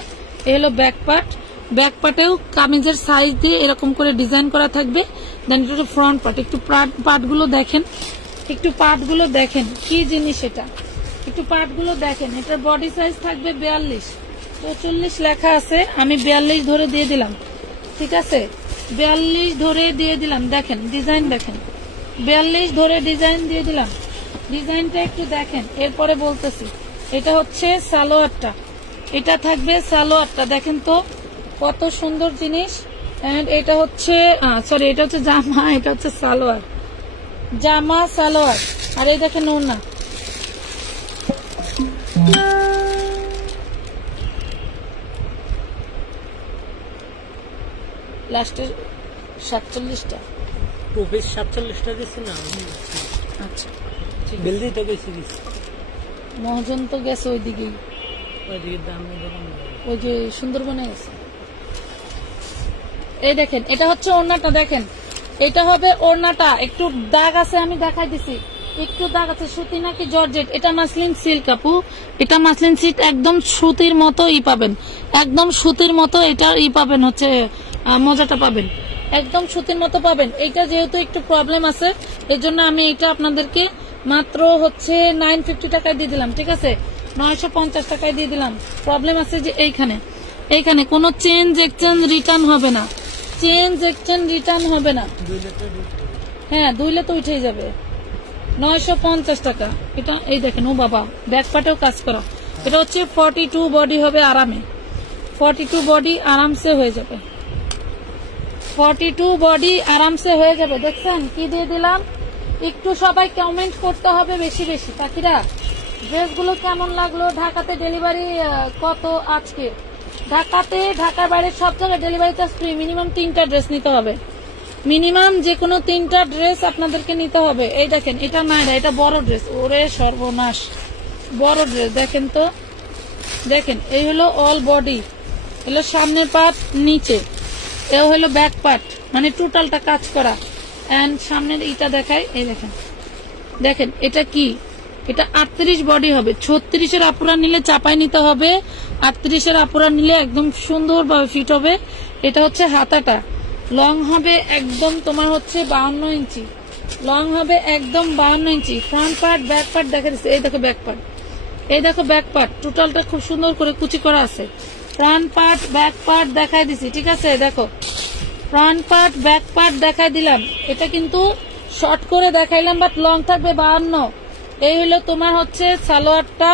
এই হলো ব্যাক পার্ট, ব্যাক পার্টেও কামিজের সাইজ দিয়ে এরকম করে ডিজাইন করা থাকবে। দেন এটা ফ্রন্ট পার্ট, একটু পার্টগুলো দেখেন, একটু পার্টগুলো দেখেন কি জিনিস এটা, একটু পার্টগুলো দেখেন। এটার বডি সাইজ থাকবে 42, 44 লেখা আছে, আমি 42 ধরে দিয়ে দিলাম, ঠিক আছে 42 ধরে দিয়ে দিলাম। দেখেন ডিজাইন দেখেন, 42 ধরে ডিজাইন দিয়ে দিলাম। ডিজাইনটা একটু দেখেন, এরপরে বলতেছি। এটা হচ্ছে সালোয়ারটা, এটা থাকবে সালোয়ারটা, দেখেন তো কত সুন্দর জিনিস। এটা হচ্ছে সরি, এটা হচ্ছে জামা, এটা হচ্ছে সালোয়ার, জামা সালোয়ার। আর এই দেখেন ওড়না, লাস্টের 47টা 47টা দিচ্ছে না। আচ্ছা বেলদি তো বেশি দিচ্ছে, মহাজন তো গেছে ওইদিকে, ওইদিকে দাম ওই যে সুন্দরবনে গেছে। এই দেখেন এটা হচ্ছে ওড়নাটা, দেখেন এটা হবে ওড়নাটা, একটু দাগ আছে আমি দেখাই দিছি। একটু দাগ আছে। সুতি নাকি জর্জেট? এটা মাসলিন সিল্ক আপু, এটা মাসলিন সিল্ক, একদম সুতির মতো পাবেন, একদম সুতির মতো এটার পাবেন, হচ্ছে মজাটা পাবেন, একদম সুতির মতো পাবেন। এইটা যেহেতু একটু প্রবলেম আছে এর জন্য আমি এটা আপনাদেরকে মাত্র হচ্ছে 950 টাকায় দিয়ে দিলাম, ঠিক আছে, 950 টাকায় দিয়ে দিলাম। প্রবলেম আছে যে এইখানে কোনো চেঞ্জ এক্সচেঞ্জ রিটার্ন হবে না, চেঞ্জ এক্সচেঞ্জ রিটার্ন হবে না। হ্যাঁ, দুইলে তো উঠেই যাবে। 950 টাকা এটা। এই দেখেন, ও বাবা, ব্যাক পার্টেও কাজ করা। এটা হচ্ছে 42 বডি হবে আরামে, 42 বডি আরামসে হয়ে যাবে, 42 বডি আরামসে হয়ে যাবে। দেখছেন কি দিয়ে দিলাম? একটু সবাই কমেন্ট করতে হবে বেশি বেশি। পাখিরা, ড্রেসগুলো কেমন লাগলো? ঢাকাতে ডেলিভারি কত আজকে? ঢাকার বাইরে সব জায়গায় ডেলিভারি চার্জ ফ্রি। মিনিমাম 3টা ড্রেস নিতে হবে, মিনিমাম যে কোনো 3টা ড্রেস আপনাদেরকে নিতে হবে। এই দেখেন, এটা নাইরা, এটা বড় ড্রেস, ওরে সর্বনাশ, বড় ড্রেস। দেখেন তো, দেখেন, এই হলো অল বডি, হলো সামনের পার্ট, নিচে এ হলো ব্যাক পার্ট, মানে টোটালটা কাজ করা। এন্ড সামনের ইটা দেখায়, এই দেখেন, দেখেন এটা কি, এটা 38 বডি হবে। 36-এর আপুরা নিলে চাপাই নিতে হবে, 38-এর আপুরা নিলে একদম সুন্দরভাবে ফিট হবে। এটা হচ্ছে হাতাটা, লং হবে একদম তোমার হচ্ছে 52 ইঞ্চি, লং হবে একদম 52 ইঞ্চি। ফ্রন্ট পার্ট ব্যাক পার্ট দেখা দিচ্ছে, এই দেখো ব্যাক পার্ট, এই দেখো ব্যাক পার্ট, টোটালটা খুব সুন্দর করে কুচি করা আছে। ফ্রন্ট পার্ট ব্যাক পার্ট দেখাই দিছি, ঠিক আছে, দেখো ফ্রন্ট পার্ট ব্যাক পার্ট দেখাই দিলাম। এটা কিন্তু শর্ট করে দেখাইলাম, বাট লং থাকবে 52। এই হলো তোমার হচ্ছে সালোয়ারটা,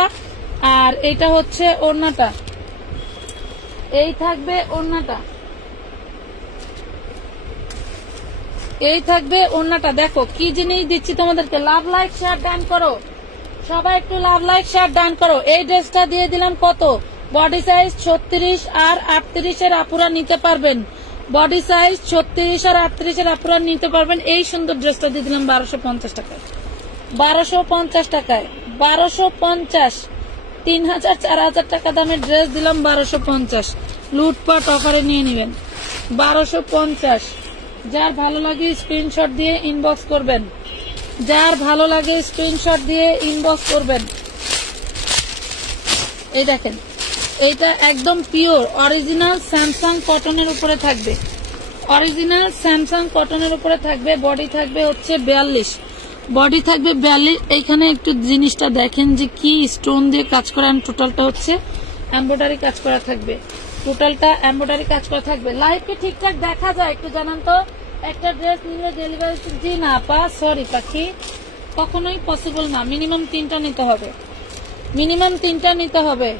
আর এইটা হচ্ছে ওড়নাটা, এই থাকবে ওড়নাটা, এই থাকবে ওড়নাটা। দেখো কি জিনিস দিচ্ছি তোমাদেরকে। লাভ লাইক শেয়ার ডান করো সবাই, একটু লাভ লাইক শেয়ার ডান করো। এই ড্রেসটা দিয়ে দিলাম কত? বডি সাইজ 36 আর 38-এর আপুরা নিতে পারবেন, বডি সাইজ 36 আর 38-এর আপুরা নিতে পারবেন। এই সুন্দর ড্রেসটা দিয়ে দিলাম 1250 টাকায়, 1250 টাকায়, 1250, 3000 4000 টাকা দামের ড্রেস দিলাম 1250। লুটপাট অফারে নিয়ে নেবেন 1250। যার ভালো লাগে স্ক্রিনশট দিয়ে ইনবক্স করবেন, যার ভালো লাগে স্ক্রিনশট দিয়ে ইনবক্স করবেন। এই দেখেন, এইটা একদম পিওর অরিজিনাল স্যামসাং কটনের উপরে থাকবে, অরিজিনাল স্যামসাং কটনের উপরে থাকবে। বডি থাকবে হচ্ছে 42, বডি থাকবে 42। এইখানে একটু জিনিসটা দেখেন যে কি স্টোন দিয়ে কাজ করা, টোটালটা হচ্ছে এমব্রয়ডারি কাজ করা থাকবে, টোটালটা এমব্রয়ডারি কাজ করা থাকবে। লাইভ কি ঠিকঠাক দেখা যায়? একটু জানান তো। একটা ড্রেস নিলে ডেলিভারি, জি না পা, সরি পাখি, কখনোই পসিবল না। মিনিমাম 3টা নিতে হবে, মিনিমাম 3টা নিতে হবে।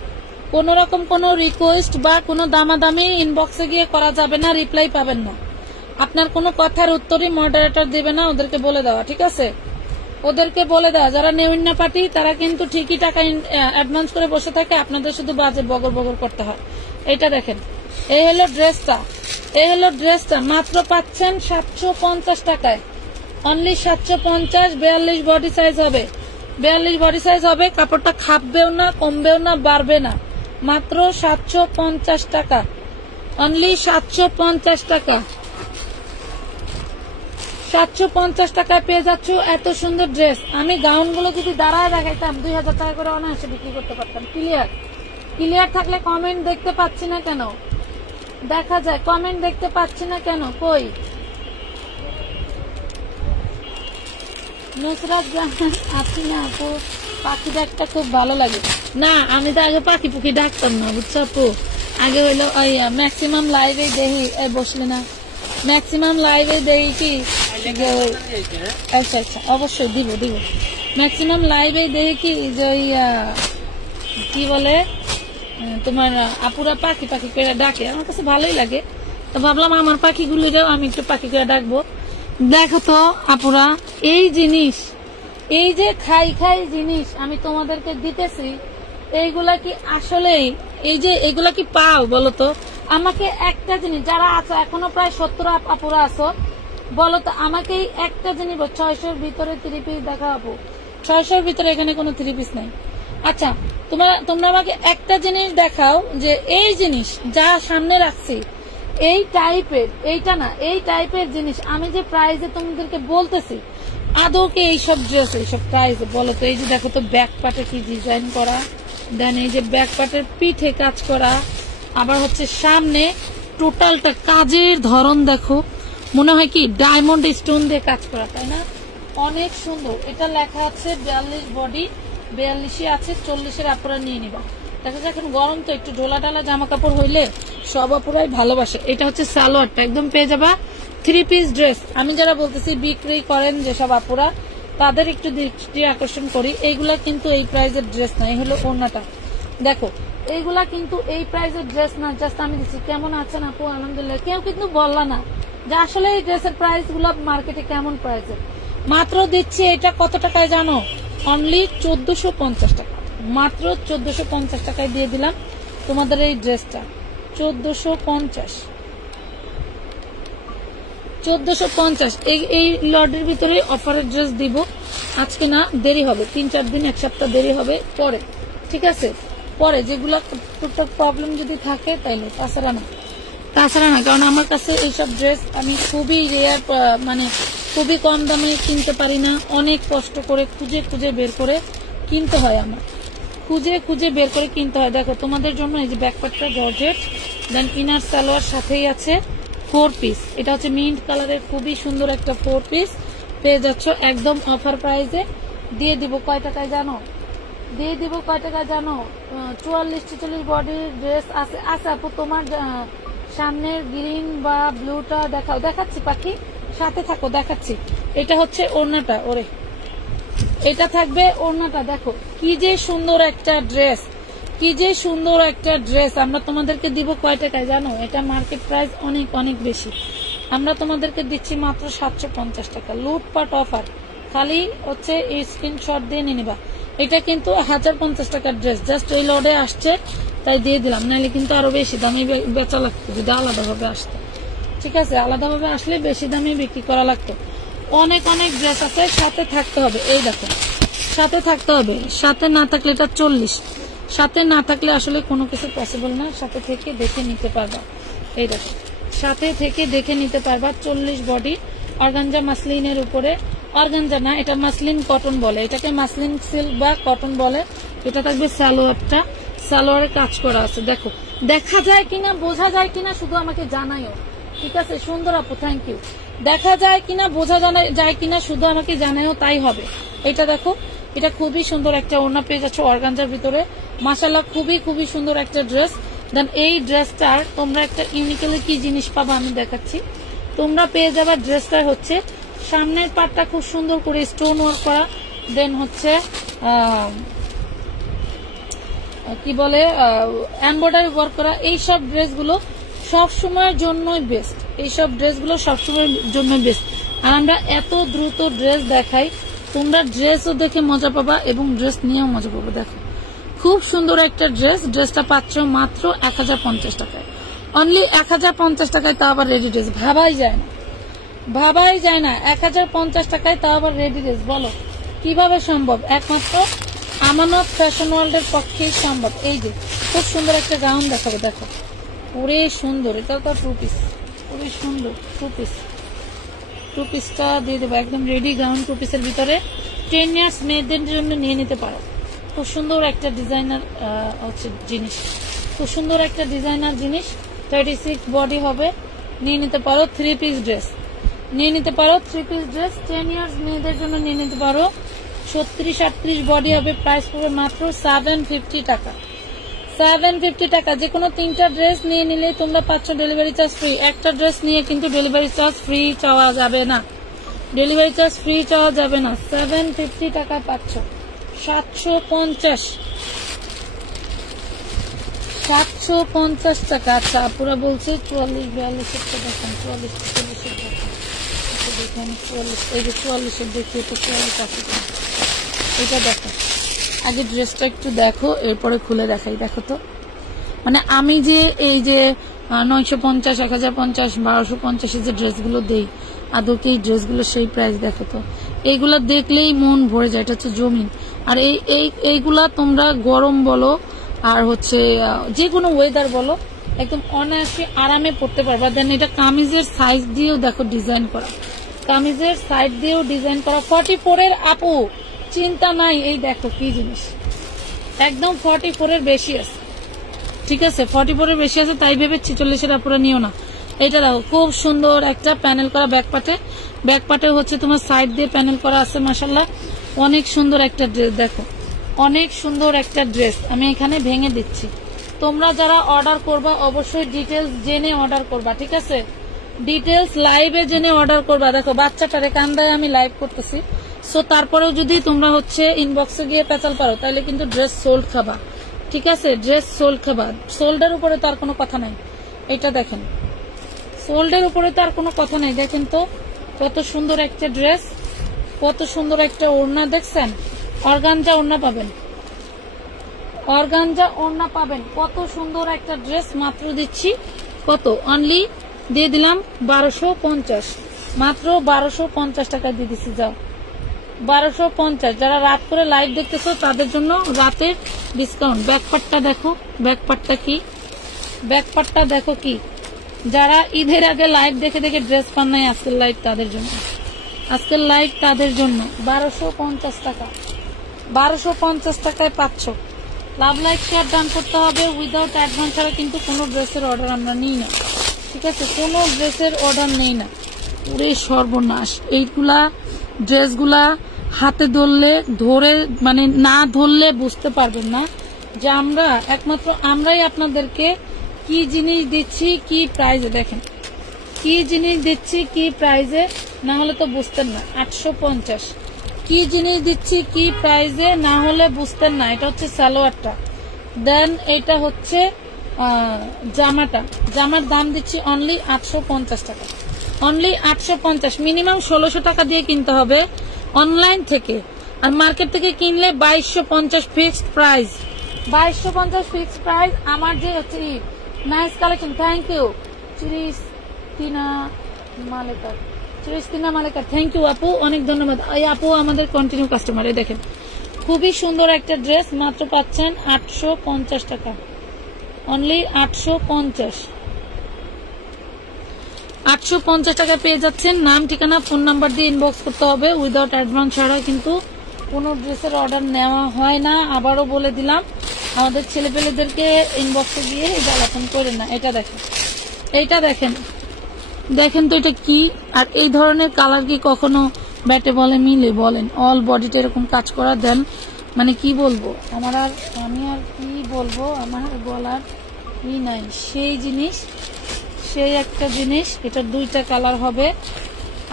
কোন রকম কোনো রিকোয়েস্ট বা কোনো দামাদামি ইনবক্সে গিয়ে করা যাবে না, রিপ্লাই পাবেন না। আপনার কোনো কথার উত্তরই মডারেটর দেবে না, ওদেরকে বলে দেওয়া, ঠিক আছে, ওদেরকে বলে দেওয়া। যারা নেউন্না পার্টি তারা কিন্তু ঠিকই টাকা অ্যাডভান্স করে বসে থাকে, আপনাদের শুধু বাজে বগর বগর করতে হয়। এইটা দেখেন, এই হলো ড্রেসটা, এই হলো ড্রেসটা, মাত্র পাচ্ছেন 750 টাকায়, অনলি 750। 42 বডি সাইজ হবে, 42 বডি সাইজ হবে। কাপড়টা খাপবেও না, কমবেও না, বাড়বে না, মাত্র 750 টাকা, অনলি 750 টাকা, 750 টাকায় পেয়ে যাচ্ছ এত সুন্দর ড্রেস। আমি গাউনগুলো যদি দাঁড়ায় দেখাইতাম 2000 টাকা করে অনায়াসে বিক্রি করতে পারতাম। ক্লিয়ার, ক্লিয়ার থাকলে কমেন্ট দেখতে পাচ্ছি না কেন? দেখা যায় কমেন্ট দেখতে পাচ্ছি না কেন? কই নুসরাত জাহান আছি না আপু, পাখি ডাকটা খুব ভালো লাগে। না, আমি তো আগে পাখি পুখি ডাকতাম না, বুঝছো আপু। আগে হইলো ম্যাক্সিমাম লাইভে দেখি, বসলে না, ম্যাক্সিমাম লাইভে দেখি কি, আচ্ছা আচ্ছা অবশ্যই দিব দিব। ম্যাক্সিমাম লাইভে দেখি কি যে কি বলে তোমার আপুরা পাখি পাখি করে ডাকে, আমার কাছে ভালোই লাগে। তো ভাবলাম আমার পাখিগুলিরেও আমি একটু পাখি করে ডাকবো। দেখো তো আপুরা, এই জিনিস, এই যে খাই খাই জিনিস আমি তোমাদেরকে দিতেছি, এইগুলা কি আসলেই, এই যে এগুলা কি পাও বলো তো? আমাকে একটা জিনিস, যারা আছো এখনো প্রায় 70 আপুরা আছো, বলো তো আমাকে একটা জিনিস, 600-র ভিতরে 3 পিস দেখা আপু, 600-র ভিতরে এখানে কোনো 3 পিস নাই। আচ্ছা, তোমরা আমাকে একটা জিনিস দেখাও যে এই জিনিস যা সামনে রাখছি, এই টাইপের, এইটা না, এই টাইপের জিনিস আমি যে প্রাইসে তোমাদেরকে বলতেছি, আদৌ কি এইসব ড্রেস এইসব প্রাইস বলো তো? এই যে দেখো তো ব্যাক পার্টে কি ডিজাইন করা, দেন এই যে ব্যাক পার্টের পিঠে কাজ করা, আবার হচ্ছে সামনে টোটালটা কাজের ধরন দেখো, মনে হয় কি ডায়মন্ড স্টোন দিয়ে কাজ করা, তাই না? অনেক সুন্দর। এটা লেখা আছে 42 বডি, 42 আছে, 40 আপনারা নিয়ে নিবা। দেখা যায় এখন গরম তো, একটু ঢোলা ঢালা জামা কাপড় হইলে সব আপুরাই ভালোবাসে। এটা হচ্ছে সালোয়ারটা, একদম পেয়ে যাবা 3 পিস ড্রেস। আমি যারা বলতেছি বিক্রি করেন যেসব আপুরা, তাদের একটু দৃষ্টি আকর্ষণ করি, এইগুলা কিন্তু এই প্রাইজের ড্রেস না। এই হলো ওড়নাটা দেখো, এইগুলা কিন্তু এই প্রাইজের ড্রেস না। জাস্ট আমি দিচ্ছি। কেমন আছেন আপু? আলহামদুলিল্লাহ। কেউ কিন্তু বললা না যে আসলে এই ড্রেসের প্রাইস গুলো মার্কেটে কেমন প্রাইসের। মাত্র দিচ্ছি এটা কত টাকায় জানো? অনলি 1450 টাকা। মাত্র 1450 টাকায় দিয়ে দিলাম তোমাদের এই ড্রেসটা। 1450 এই লটের ভিতরে অফারের ড্রেস দিব আজকে না, দেরি হবে, 3-4 দিন, 1 সপ্তাহ দেরি হবে পরে, ঠিক আছে? পরে যেগুলা টুকটাক প্রবলেম যদি থাকে তাইলে, তাছাড়া না। কারণ আমার কাছে এইসব ড্রেস আমি খুবই রেয়ার, মানে খুবই কম দামে কিনতে পারি না। অনেক কষ্ট করে খুঁজে খুঁজে বের করে কিনতে হয়, আমার খুঁজে বের করে কিনতে হয়। দেখো তোমাদের জন্য এই যে ব্যাকপার্টটা জর্জেট, দেন ইনার সালোয়ার সাথেই আছে 4 পিস। এটা হচ্ছে মিন্ট কালারের খুবই সুন্দর একটা 4 পিস পেয়ে যাচ্ছ একদম অফার প্রাইসে। দিয়ে দিব কয় টাকায় জানো? 44-46 বডির ড্রেস আছে। আচ্ছা আপু তোমার সামনের গ্রিন বা ব্লুটা দেখাও। দেখাচ্ছি পাখি, সাথে থাকো, দেখাচ্ছি। এটা হচ্ছে ওড়নাটা, ওরে এটা থাকবে ওড়নাটা। দেখো কি যে সুন্দর একটা ড্রেস, আমরা তোমাদেরকে দিব কয় টাকায় জানো? এটা মার্কেট প্রাইস অনেক অনেক বেশি, আমরা তোমাদেরকে দিচ্ছি মাত্র 750 টাকা। লুটপাট অফার, খালি হচ্ছে এই স্ক্রিনশট দিয়ে নিয়ে নিবা। এটা কিন্তু 1050 টাকার ড্রেস, জাস্ট এই লডে আসছে তাই দিয়ে দিলাম, নাহলে কিন্তু আরো বেশি দামে বেচা লাগতো যদি আলাদাভাবে আসতো। ঠিক আছে, আলাদাভাবে আসলে বেশি দামে বিক্রি করা লাগতো। অনেক অনেক ড্রেস আছে, সাথে থাকতে হবে। এই দেখো সাথে থাকতে হবে, সাথে না থাকলে এটা 40, সাথে না থাকলে আসলে কোনো কিছু পসিবল না। সাথে থেকে দেখে নিতে পারবা, এই দেখো সাথে থেকে দেখে নিতে পারবা। 40 বডি অর্গানজা মাসলিনের উপরে, অর্গানজা না এটা মাসলিন কটন বলে, এটাকে মাসলিন সিল্ক বা কটন বলে। এটা থাকবে সালোয়ারটা, সালোয়ারে কাজ করা আছে। দেখো দেখা যায় কিনা, বোঝা যায় কিনা শুধু আমাকে জানাইও, ঠিক আছে? সুন্দর আপু, থ্যাংক ইউ। দেখা যায় কিনা, বোঝা যায় কিনা শুধু আমাকে জানাইও, তাই হবে। এটা দেখো, এটা খুবই সুন্দর একটা ওড়না পেয়ে যাচ্ছে অর্গানজার ভিতরে, মাশাআল্লাহ খুবই খুবই সুন্দর একটা ড্রেস। দেন এই ড্রেসটার তোমরা একটা ইউনিকলি কি জিনিস পাবা আমি দেখাচ্ছি। তোমরা পেয়ে যাবা ড্রেসটা হচ্ছে সামনের পাটটা খুব সুন্দর করে স্টোন ওয়ার্ক করা, দেন হচ্ছে কি বলে এমব্রয়ডারি ওয়ার্ক করা। এইসব ড্রেসগুলো সবসময়ের জন্যই বেস্ট, এইসব ড্রেসগুলো সবসময়ের জন্য বেস্ট। আর আমরা এত দ্রুত ড্রেস দেখাই, তোমরা ড্রেসও দেখে মজা পাবা এবং ড্রেস নিয়েও মজা পাবা। দেখো খুব সুন্দর একটা ড্রেস, ড্রেসটা পাচ্ছ মাত্র 1050 টাকায়, অনলি 1050 টাকায়, তা আবার রেডি ড্রেস। ভাবাই যায় না 1050 টাকায় তা আবার রেডি ড্রেস। বলো কিভাবে সম্ভব? একমাত্র আমানত ফ্যাশন ওয়ার্ল্ডের পক্ষেই সম্ভব। এই যে খুব সুন্দর একটা গাউন দেখাবো, দেখো পুরে সুন্দর, এটা তো 2 পিস, পুরে সুন্দর 2 পিস। 2 পিসটা দিয়ে দেবো একদম রেডি গাউন 2 পিসের ভিতরে। 10 ইয়ার্স মেয়েদের জন্য নিয়ে নিতে পারো। খুব সুন্দর একটা ডিজাইনার হচ্ছে জিনিস, খুব সুন্দর একটা ডিজাইনার জিনিস। 36 বডি হবে, নিয়ে নিতে পারো। 3 পিস ড্রেস নিয়ে নিতে পারো, 3 পিস ড্রেস 10 ইয়ার্স মেয়েদের জন্য নিয়ে নিতে পারো। 36-38 বডি হবে, প্রাইস পড়বে মাত্র 750 টাকা। 750 টাকা। যে কোনো 3টা ড্রেস নিয়ে নিলে তোমরা পাচ্ছ ডেলিভারি চার্জ ফ্রি। একটা ড্রেস নিয়ে কিন্তু ডেলিভারি চার্জ ফ্রি চাওয়া যাবে না, 750 টাকা পাচ্ছ। 750 টাকা। আচ্ছা আপুরা বলছে 44-42 দেখেন, 44-40 দেখেন, 44 এই যে 44 দেখি, এটা 44 আছে। এটা দেখো, আগে ড্রেসটা একটু দেখো, এরপরে খুলে দেখাই। দেখো তো, মানে আমি যে এই যে 950, 1050, 1250 যে ড্রেসগুলো দেই, আদৌ কি এই ড্রেসগুলো সেই প্রাইস? দেখো তো, এইগুলা দেখলেই মন ভরে যায়। এটা হচ্ছে জমিন। আর এইগুলা তোমরা গরম বলো আর হচ্ছে যে কোনো ওয়েদার বলো, একদম অনায়াসে আরামে পড়তে পারবা। দেন এটা কামিজের সাইজ দিয়েও দেখো ডিজাইন করা, কামিজের সাইড দিয়েও ডিজাইন করা 44 এর আপু চিন্তা নাই। এই দেখো কি জিনিস, একদম 44 এর বেশি আছে, ঠিক আছে 44 এর বেশি আছে, তাই ভেবে 46 এর আপুরা নিও না। এটা দেখো খুব সুন্দর একটা প্যানেল করা ব্যাক পার্টে হচ্ছে তোমার সাইড দিয়ে প্যানেল করা আছে, মাশাআল্লাহ অনেক সুন্দর একটা ড্রেস। দেখো অনেক সুন্দর একটা ড্রেস, আমি এখানে ভেঙে দিচ্ছি। তোমরা যারা অর্ডার করবা অবশ্যই ডিটেলস জেনে অর্ডার করবা, ঠিক আছে ডিটেলস লাইভে জেনে অর্ডার করবা। দেখো বাচ্চাটারে কান্দায় আমি লাইভ করতেছি, সো তারপরেও যদি তোমরা হচ্ছে ইনবক্সে গিয়ে পেঁচাল পারো তাহলে কিন্তু ড্রেস সোল্ড খাবা, ঠিক আছে ড্রেস সোল্ড খাবা। সোল্ডের উপরে তো আর কোনো কথা নাই, এটা দেখেন সোল্ডের উপরে তো আর কোনো কথা নাই। দেখেন তো কত সুন্দর একটা ড্রেস, কত সুন্দর একটা ওড়না, দেখছেন অর্গানজা ওড়না পাবেন, অর্গানজা ওড়না পাবেন, কত সুন্দর একটা ড্রেস। মাত্র দিচ্ছি কত, অনলি দিয়ে দিলাম 1250, মাত্র 1250 টাকা দিয়ে দিচ্ছি। যাও 1250, যারা রাত করে লাইভ দেখতেছো তাদের জন্য রাতের ডিসকাউন্ট। ব্যাকপার্টটা দেখো, ব্যাকপার্টটা কি, ব্যাকপার্টটা দেখো কি, যারা ঈদের আগে লাইভ দেখে দেখে ড্রেস পান নাই আজকের লাইভ তাদের জন্য, আজকের লাইভ তাদের জন্য 1250 টাকা, 1250 টাকায় পাচ্ছ। লাভ লাইক শেয়ার ডান করতে হবে, উইদাউট অ্যাডভান্স ছাড়া কিন্তু কোনো ড্রেসের অর্ডার আমরা নিই না, ঠিক আছে কোনো ড্রেসের অর্ডার নেই না। পুরে সর্বনাশ, এইগুলা ড্রেসগুলা হাতে ধরে মানে না ধরলে বুঝতে পারবেন না যে আমরা একমাত্র আমরাই আপনাদেরকে কি জিনিস দিচ্ছি কি প্রাইজে। দেখেন কি জিনিস দিচ্ছি কি প্রাইজে, না হলে তো বুঝতেন না। 850 কি জিনিস দিচ্ছি কি প্রাইজে, না হলে বুঝতেন না। এটা হচ্ছে সালোয়ারটা, দেন এটা হচ্ছে জামাটা, জামার দাম দিচ্ছি অনলি 850 টাকা, অনলি 850। মিনিমাম 1600 টাকা দিয়ে কিনতে হবে অনলাইন থেকে, আর মার্কেট থেকে কিনলে 2250 ফিক্সড প্রাইস, 2250 ফিক্সড প্রাইস। আমার যে হচ্ছে nice collection, thank you Christina Malekar, thank you আপু, অনেক ধন্যবাদ। এই আপু আমাদের কন্টিনিউ কাস্টমার। এই দেখেন খুবই সুন্দর একটা ড্রেস, মাত্র পাচ্ছেন 850 টাকা, অনলি 850 টাকা পেয়ে যাচ্ছেন। নাম ঠিকানা ফোন নাম্বার দিয়ে ইনবক্স করতে হবে, উইদাউট অ্যাডভান্স ছাড়াও কিন্তু কোনো ড্রেসের অর্ডার নেওয়া হয় না। আবারও বলে দিলাম, আমাদের ছেলেপেলেদেরকে ইনবক্সে গিয়ে জ্বালাতন করে না। এটা দেখেন, এইটা দেখেন, দেখেন তো এটা কি, আর এই ধরনের কালার কি কখনো ব্যাটে বলে মিলে বলেন? অল বডিটা এরকম কাজ করা, দেন মানে কি বলবো, আমি আর কি বলবো, আমার বলার কি নাই। সেই জিনিস, সেই একটা জিনিস। এটার দুইটা কালার হবে,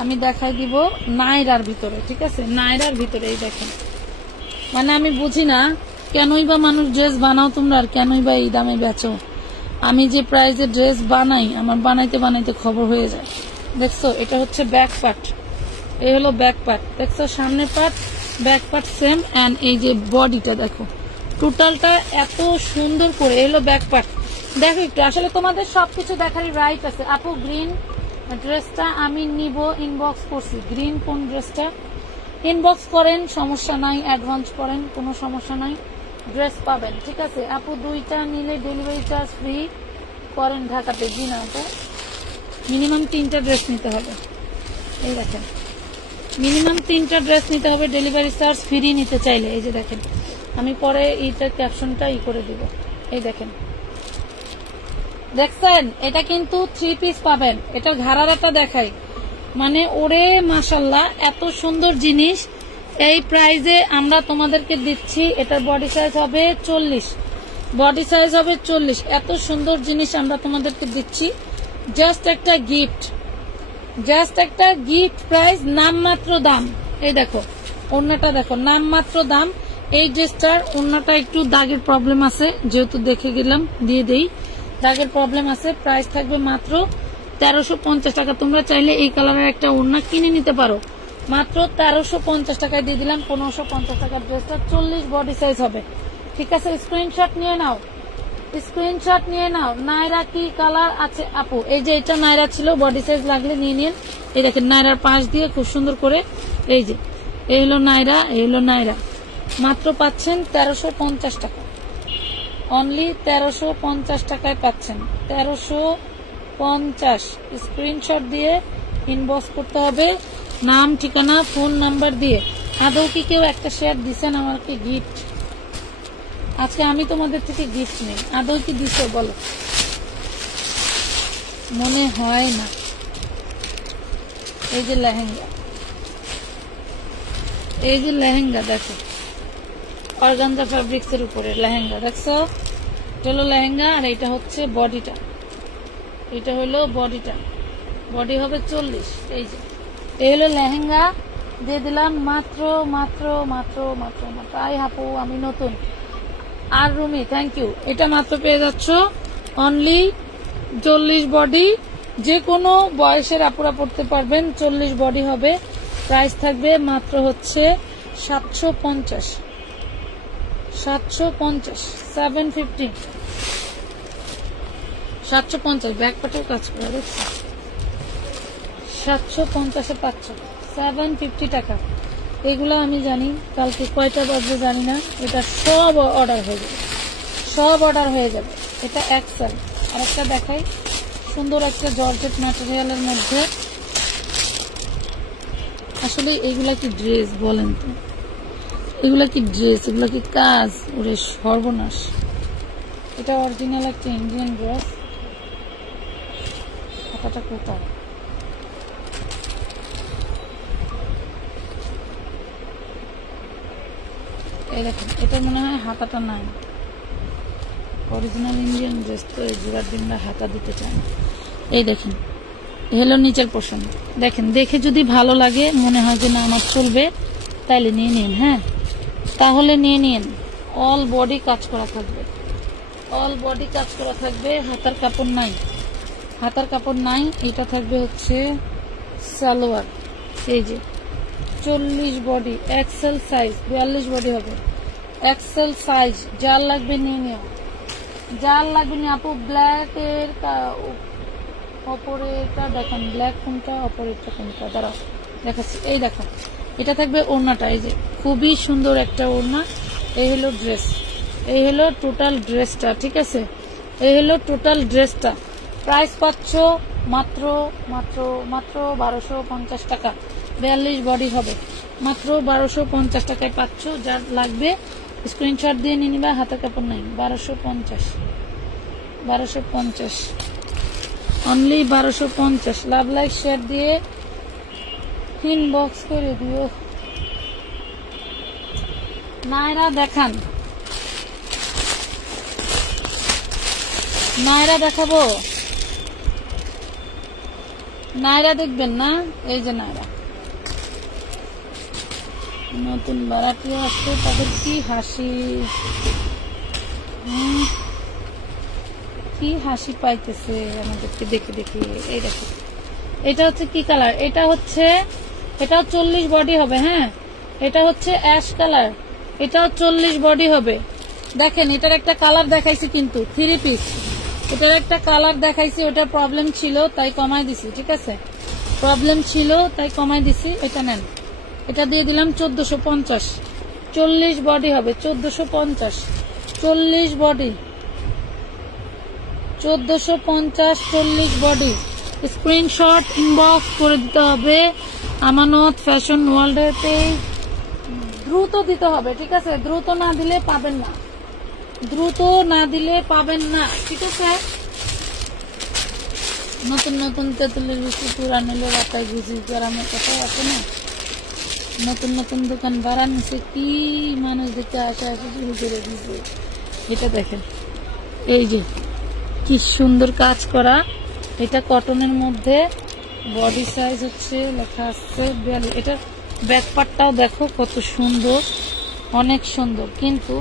আমি দেখাই দিব নাইরার ভিতরে, ঠিক আছে নাইরার ভিতরে। এই দেখেন, মানে আমি বুঝি না কেনই বা মানুষ ড্রেস বানাও তোমরা, আর কেনই বা এই দামে বেচো। আমি যে প্রাইসে ড্রেস বানাই, আমার বানাইতে বানাইতে খবর হয়ে যায়। দেখছো এটা হচ্ছে ব্যাক পার্ট, এই হলো ব্যাক পার্ট, দেখছো সামনে part back part same, and এই যে বডিটা দেখো টোটালটা এত সুন্দর করে। এই হলো ব্যাক পার্ট, দেখো একটু, আসলে তোমাদের সবকিছু দেখারই রাইট আছে। আপু গ্রিন ড্রেসটা আমি নিব, ইনবক্স করছি। গ্রিন কোন ড্রেসটা, ইনবক্স করেন সমস্যা নাই, অ্যাডভান্স করেন কোনো সমস্যা নাই, ড্রেস পাবেন, ঠিক আছে। আপু দুইটা নিলে ডেলিভারি চার্জ ফ্রি করেন ঢাকাতে? জি না আপু, মিনিমাম 3টা ড্রেস নিতে হবে। এই দেখেন মিনিমাম 3টা ড্রেস নিতে হবে, ডেলিভারি চার্জ ফ্রি নিতে চাইলে। এই যে দেখেন, আমি পরে এইটা ক্যাপশনটা করে দিব। এই দেখেন, দেখছেন এটা কিন্তু 3 পিস পাবেন। এটার ঘাড়ারাটা দেখাই, মানে ওরে মাশাল্লাহ এত সুন্দর জিনিস এই প্রাইজে আমরা তোমাদেরকে দিচ্ছি। এটার বডি সাইজ হবে 40, বডি সাইজ হবে 40। এত সুন্দর জিনিস আমরা তোমাদেরকে দিচ্ছি, জাস্ট একটা গিফট, জাস্ট একটা গিফট প্রাইস, নামমাত্র দাম। এই দেখো ওড়নাটা দেখো, নামমাত্র দাম। এই ড্রেসটার ওড়নাটা একটু দাগের প্রবলেম আছে, যেহেতু দেখে গেলাম দিয়ে দেই, দাগের প্রবলেম আছে। প্রাইস থাকবে মাত্র 1350 টাকা। তোমরা চাইলে এই কালারের একটা ওড়না কিনে নিতে পারো, মাত্র 1350 টাকায় দিয়ে দিলাম। 1550 টাকার ড্রেসটা 40 বডি সাইজ হবে, ঠিক আছে। স্ক্রিনশট নিয়ে নাও, স্ক্রিনশট নিয়ে নাও। নায়রা কি কালার আছে আপু? এই যে এটা নায়রা ছিল, বডি সাইজ লাগলে নিয়ে নিন। এই দেখেন নায়রার পাশ দিয়ে খুব সুন্দর করে, এই যে এই হলো নায়রা, এই হলো নায়রা। মাত্র পাচ্ছেন 1350 টাকা, অনলি 1350 টাকায় পাচ্ছেন। 1350 স্ক্রিনশট দিয়ে ইনবক্স করতে হবে, নাম ঠিকানা ফোন নাম্বার দিয়ে। আদৌ কি কেউ একটা শেয়ার দিছেন আমাকে গিফট? আজকে আমি তোমাদের থেকে গিফট নেই, আদৌ কি দিছো বলো? মনে হয় না। এই যে লেহেঙ্গা, এই যে লেহেঙ্গা দেখো, অর্গানজা ফ্যাব্রিক্স এর উপরে লেহেঙ্গা দেখছো, এটা হলো লেহেঙ্গা। আর এটা হচ্ছে বডিটা, এটা হলো বডিটা, বডি হবে 40। এই যে এই হলো লেহেঙ্গা, দিয়ে দিলাম মাত্র মাত্র মাত্র মাত্র মাত্র। আই হাপু আমি নতুন। আর রুমি থ্যাংক ইউ। এটা মাত্র পেয়ে যাচ্ছ অনলি 40 বডি, যে কোনো বয়সের আপুরা পড়তে পারবেন। 40 বডি হবে, প্রাইস থাকবে মাত্র হচ্ছে 750, 750, 750, 750। ব্যাক পাটের কাজ করা দেখছি, 750-এ পাচ্ছ 750 টাকা। এগুলো আমি জানি কালকে কয়টা বাজবে জানি না, এটা সব অর্ডার হয়ে যাবে, সব অর্ডার হয়ে যাবে। এটা এক্সেল। আর একটা দেখাই, সুন্দর একটা জর্জেট ম্যাটেরিয়ালের মধ্যে। আসলে এগুলা কি ড্রেস বলেন তো? এগুলা কি ড্রেস? এগুলা কি কাজ? ওরে সর্বনাশ। এটা অরিজিনাল একটা ইন্ডিয়ান ড্রেস। হাতাটা কোথায়? এই দেখেন, এটা মনে হয় হাতাটা নাই। অরিজিনাল ইন্ডিয়ান ড্রেস তো এই জোড়ার দিনরা হাতা দিতে চায় না। এই দেখেন, হলো নিচের পোর্শন। দেখেন, দেখে যদি ভালো লাগে, মনে হয় যে না আমার চলবে, তাইলে নিয়ে নিন। হ্যাঁ, তাহলে নিয়ে নিন। অল বডি কাজ করা থাকবে, অল বডি কাজ করা থাকবে। হাতার কাপড় নাই, হাতার কাপড় নাই। এটা থাকবে হচ্ছে সালোয়ার। এই যে 40 বডি, এক্সেল সাইজ, 42 বডি হবে, এক্সেল সাইজ। যার লাগবে নিয়ে নিও, যার লাগবে নিয়ে। আপু ব্ল্যাক এর অপরেটা দেখেন, ব্ল্যাক কোনটা অপরেরটা কোনটা, দাঁড়াও দেখাচ্ছি। এই দেখো, এটা থাকবে ওড়নাটা। এই যে খুবই সুন্দর একটা ওড়না। এই হলো ড্রেস, এই হলো টোটাল ড্রেসটা। ঠিক আছে, এই হলো টোটাল ড্রেসটা। প্রাইস পাচ্ছ মাত্র মাত্র মাত্র 1250 টাকা। 42 বডি হবে, মাত্র 1250 টাকায় পাচ্ছ। যার লাগবে স্ক্রিনশট দিয়ে নিয়ে নিবা। হাতে কাপড় নাই, 1250, 1250, অনলি 1250। লাভ লাইক শেয়ার দিয়ে ইনবক্স করে দিও। নায়রা দেখান, নায়রা দেখাবো, নায়রা দেখবেন না? এই যে নায়রা, নতুন বারাটি আসছে, তাদের কি হাসি, কি হাসি পাইতেছে আমাদেরকে দেখে দেখে। এই দেখো, এটা হচ্ছে কি কালার? এটা হচ্ছে, এটাও 40 বডি হবে। হ্যাঁ, এটা হচ্ছে অ্যাশ কালার, এটাও 40 বডি হবে। দেখেন, এটার একটা কালার দেখাইছি কিন্তু 3 পিস। এটার একটা কালার দেখাইছি, ওটার প্রবলেম ছিল তাই কমাই দিছি। ঠিক আছে, প্রবলেম ছিল তাই কমাই দিছি। এটা নেন, এটা দিয়ে দিলাম 1450। 40 বডি হবে, 1450, 40 বডি, 1450, 40 বডি। স্ক্রিনশট ইনবক্স করে দিতে হবে আমানত ফ্যাশন ওয়ার্ল্ডের পেজ। দ্রুত দিতে হবে, ঠিক আছে? দ্রুত না দিলে পাবেন না, দ্রুত না দিলে পাবেন না। ঠিক আছে, নতুন নতুন তেঁতুলের বেশি পুরানিলে রাতায় বুঝি, গ্রামের কথাই আছে না। নতুন নতুন দোকান বাড়াচ্ছে, কি মানুষ দেখতে আসে আসে শুরু করে দিচ্ছে। এটা দেখেন, এই যে কি সুন্দর কাজ করা। এটা কটনের মধ্যে, বডি সাইজ হচ্ছে লেখা আসছে 42। এটার ব্যাক পার্টটাও দেখো কত সুন্দর, অনেক সুন্দর। কিন্তু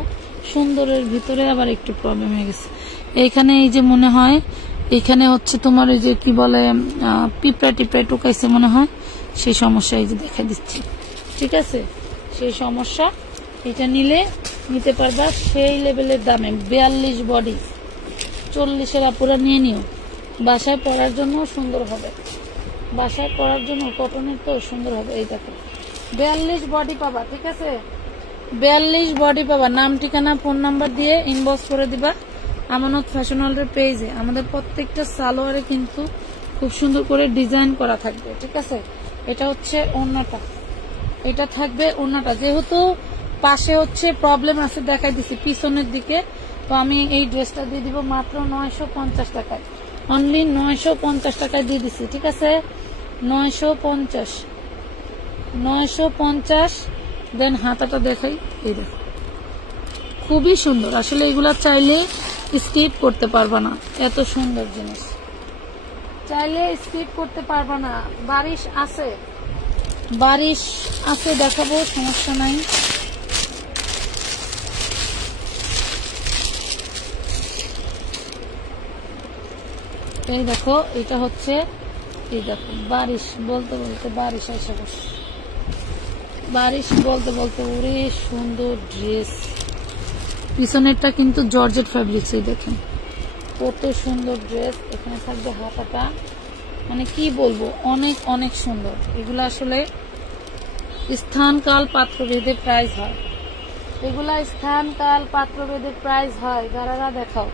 সুন্দরের ভিতরে আবার একটু প্রবলেম হয়ে গেছে। এইখানে এই যে মনে হয় এখানে হচ্ছে তোমার এই যে কি বলে পিঁপড়া টিপড়া টোকাইছে মনে হয়, সেই সমস্যা এই যে দেখা দিচ্ছি। ঠিক আছে, সেই সমস্যা। এটা নিতে পারবা সেই লেভেলের দামে। 42 বডি, 40-এর আপুরা নিয়ে নিও। বাসায় পরার জন্য সুন্দর হবে, বাসায় পরার জন্য কটনের তো সুন্দর হবে। এই দেখো, 42 বডি পাবা। ঠিক আছে, 42 বডি পাবা। নাম ঠিকানা ফোন নাম্বার দিয়ে ইনবক্স করে দিবা আমানত ফ্যাশন ওয়ার্ল্ডের পেজে। আমাদের প্রত্যেকটা সালোয়ারে কিন্তু খুব সুন্দর করে ডিজাইন করা থাকবে। ঠিক আছে, এটা হচ্ছে ওড়নাটা, এটা থাকবে ওড়নাটা। যেহেতু পাশে হচ্ছে প্রবলেম আছে দেখাই দিছি পিছনের দিকে, তো আমি এই ড্রেসটা দিয়ে দিব মাত্র 950 টাকায়, অনলি 950 টাকায় দিয়ে দিছি। ঠিক আছে, 950। দেন হাতাটা দেখাই, এই দেখো খুবই সুন্দর। আসলে এগুলা চাইলে স্কিপ করতে পারবা না, এত সুন্দর জিনিস, চাইলে স্কিপ করতে পারবা না। বারিশ আছে দেখাবো, সমস্যা নাই। এই দেখো এটা হচ্ছে, এই দেখো বারিশ বলতে বলতে বারিশ এসে বসে, বারিশ বলতে বলতে ওরে সুন্দর ড্রেস। পিছনেরটা কিন্তু জর্জেট ফ্যাব্রিক্স, এই দেখেন কত সুন্দর ড্রেস। এখানে থাকবে হাতাটা, মানে কি বলবো, অনেক অনেক সুন্দর। এগুলো আসলে স্থানকাল পাত্রভেদে প্রাইস হয়, এগুলা স্থানকাল পাত্রভেদে প্রাইস হয়। গারারা দেখাও,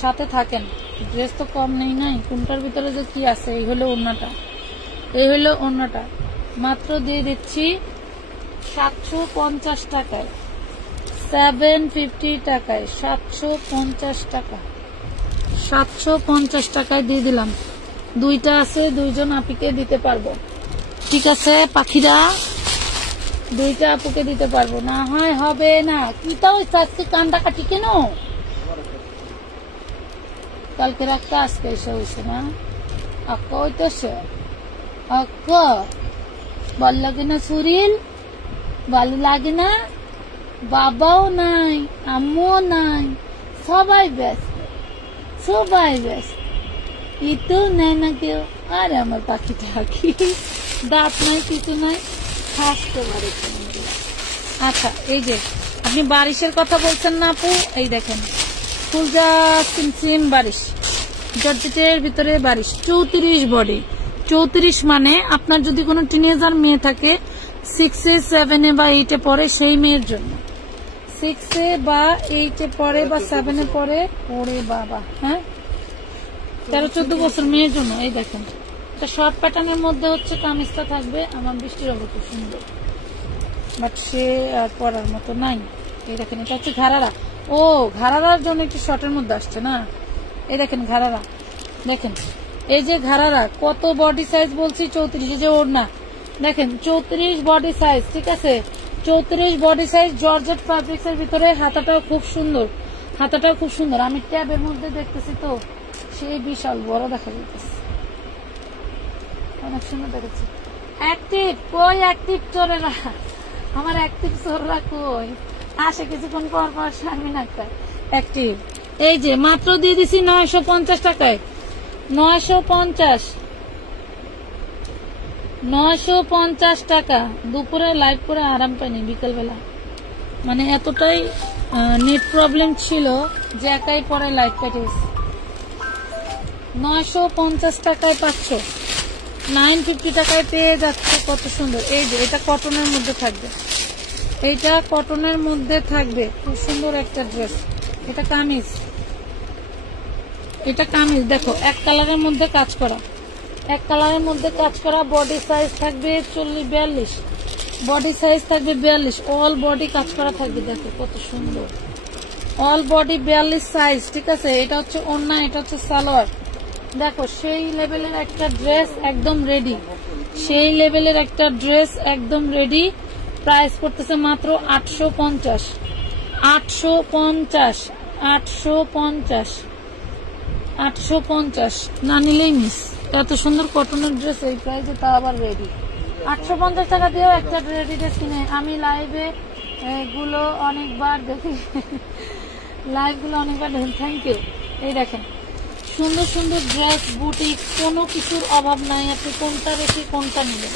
সাথে থাকেন। ড্রেস তো কম নেই নাই, কোনটার ভিতরে যে কি আছে। এই হলো ওড়নাটা, এই হলো ওড়নাটা, মাত্র দিয়ে দিচ্ছি 750 টাকায়, 750 টাকায়, 750 টাকা, 750 টাকায় দিয়ে দিলাম। দুইটা আছে, দুইজন আপিকে দিতে পারবো। ঠিক আছে পাখিরা, দুইটা আপুকে দিতে পারবো, না হয় হবে না। কি তাও আজকে কানটা কাটি কেন? কালকে রাখতে আজকে এসে হয়েছে না, আক্কা হইতেছে, আক্কা ভাল লাগে না শরীর, ভালো লাগে না, বাবাও নাই, আম্মুও নাই, সবাই ব্যস্ত, সবাই ব্যস্ত, ইতেও নেয় না কেউ। আর আমার পাখিটা কি দাঁত নাই, কিছু নাই, হাসতে পারে। আচ্ছা, এই যে আপনি বারিশের কথা বলছেন না আপু, এই দেখেন ফুলজা সিমসিম বারিশ, জর্জেটের ভিতরে বারিশ, 34 বডি। 34 মানে আপনার যদি কোনো টিনেজার মেয়ে থাকে 6 এ 7 এ বা 8 এ পড়ে, সেই মেয়ের জন্য। 6 এ বা 8 এ পড়ে বা 7 এ পড়ে, ওরে বাবা, হ্যাঁ 13-14 বছর মেয়ের জন্য। এই দেখেন এটা শর্ট প্যাটার্নের মধ্যে হচ্ছে কামিজটা থাকবে। আমার বৃষ্টির অবস্থা খুব সুন্দর, বাট সে আর পরার মতো নাই। এই দেখেন এটা হচ্ছে ঘাড়ারা, ও ঘাড়ারার জন্য একটু শর্টের মধ্যে আসছে না। এই দেখেন ঘাড়ারা, দেখেন এই যে ঘাড়ারা, কত বডি সাইজ বলছি 34, যে ওড়না দেখেন 34 বডি সাইজ। ঠিক আছে, 34 বডি সাইজ, জর্জেট ফ্যাব্রিক্স এর ভিতরে। হাতাটাও খুব সুন্দর, হাতাটাও খুব সুন্দর। আমি ট্যাবের মধ্যে দেখতেছি তো সেই বিশাল বড় দেখা যাচ্ছে, অনেক সুন্দর দেখাচ্ছে। অ্যাক্টিভ কই, অ্যাক্টিভ চোরেরা, আমার অ্যাক্টিভ চোররা কই আসে কিছুক্ষণ পর পর। শারমিন আক্তার অ্যাক্টিভ, এই যে মাত্র দিয়ে দিছি 950 টাকায়, 950 টাকা। দুপুরে লাইভ করে আরাম পাইনি, বিকেলবেলা মানে এতটাই নেট প্রবলেম ছিল যে একাই পরে লাইভ কাটিয়েছি। 950 টাকায় পাচ্ছ, 950 টাকায় পেয়ে যাচ্ছে, কত সুন্দর। এই যে এটা কটনের মধ্যে থাকবে, এইটা কটনের মধ্যে থাকবে, খুব সুন্দর একটা ড্রেস। এটা কামিজ, এটা কামিজ দেখো এক কালারের মধ্যে কাজ করা, এক কালারের মধ্যে কাজ করা। বডি সাইজ থাকবে 42, বডি সাইজ থাকবে 42, অল বডি কাজ করা থাকবে। দেখো কত সুন্দর, অল বডি 42 সাইজ। ঠিক আছে, এটা হচ্ছে ওড়না, এটা হচ্ছে সালোয়ার। দেখো সেই লেভেলের একটা ড্রেস একদম রেডি, সেই লেভেলের একটা ড্রেস একদম রেডি। প্রাইস করতেছে মাত্র 850, 850, 850, 850। না নিলেই মিস। এত সুন্দর কটনের ড্রেস এই প্রাইসে, তা আবার রেডি। 850 টাকা দিয়েও একটা রেডি ড্রেস কিনে। আমি লাইভে গুলো অনেকবার দেখি, লাইভ গুলো অনেকবার দেখি। Thank you. এই দেখেন সুন্দর সুন্দর ড্রেস, বুটিক, কোনো কিছুর অভাব নাই। আপনি কোনটা রেখে কোনটা নেবেন,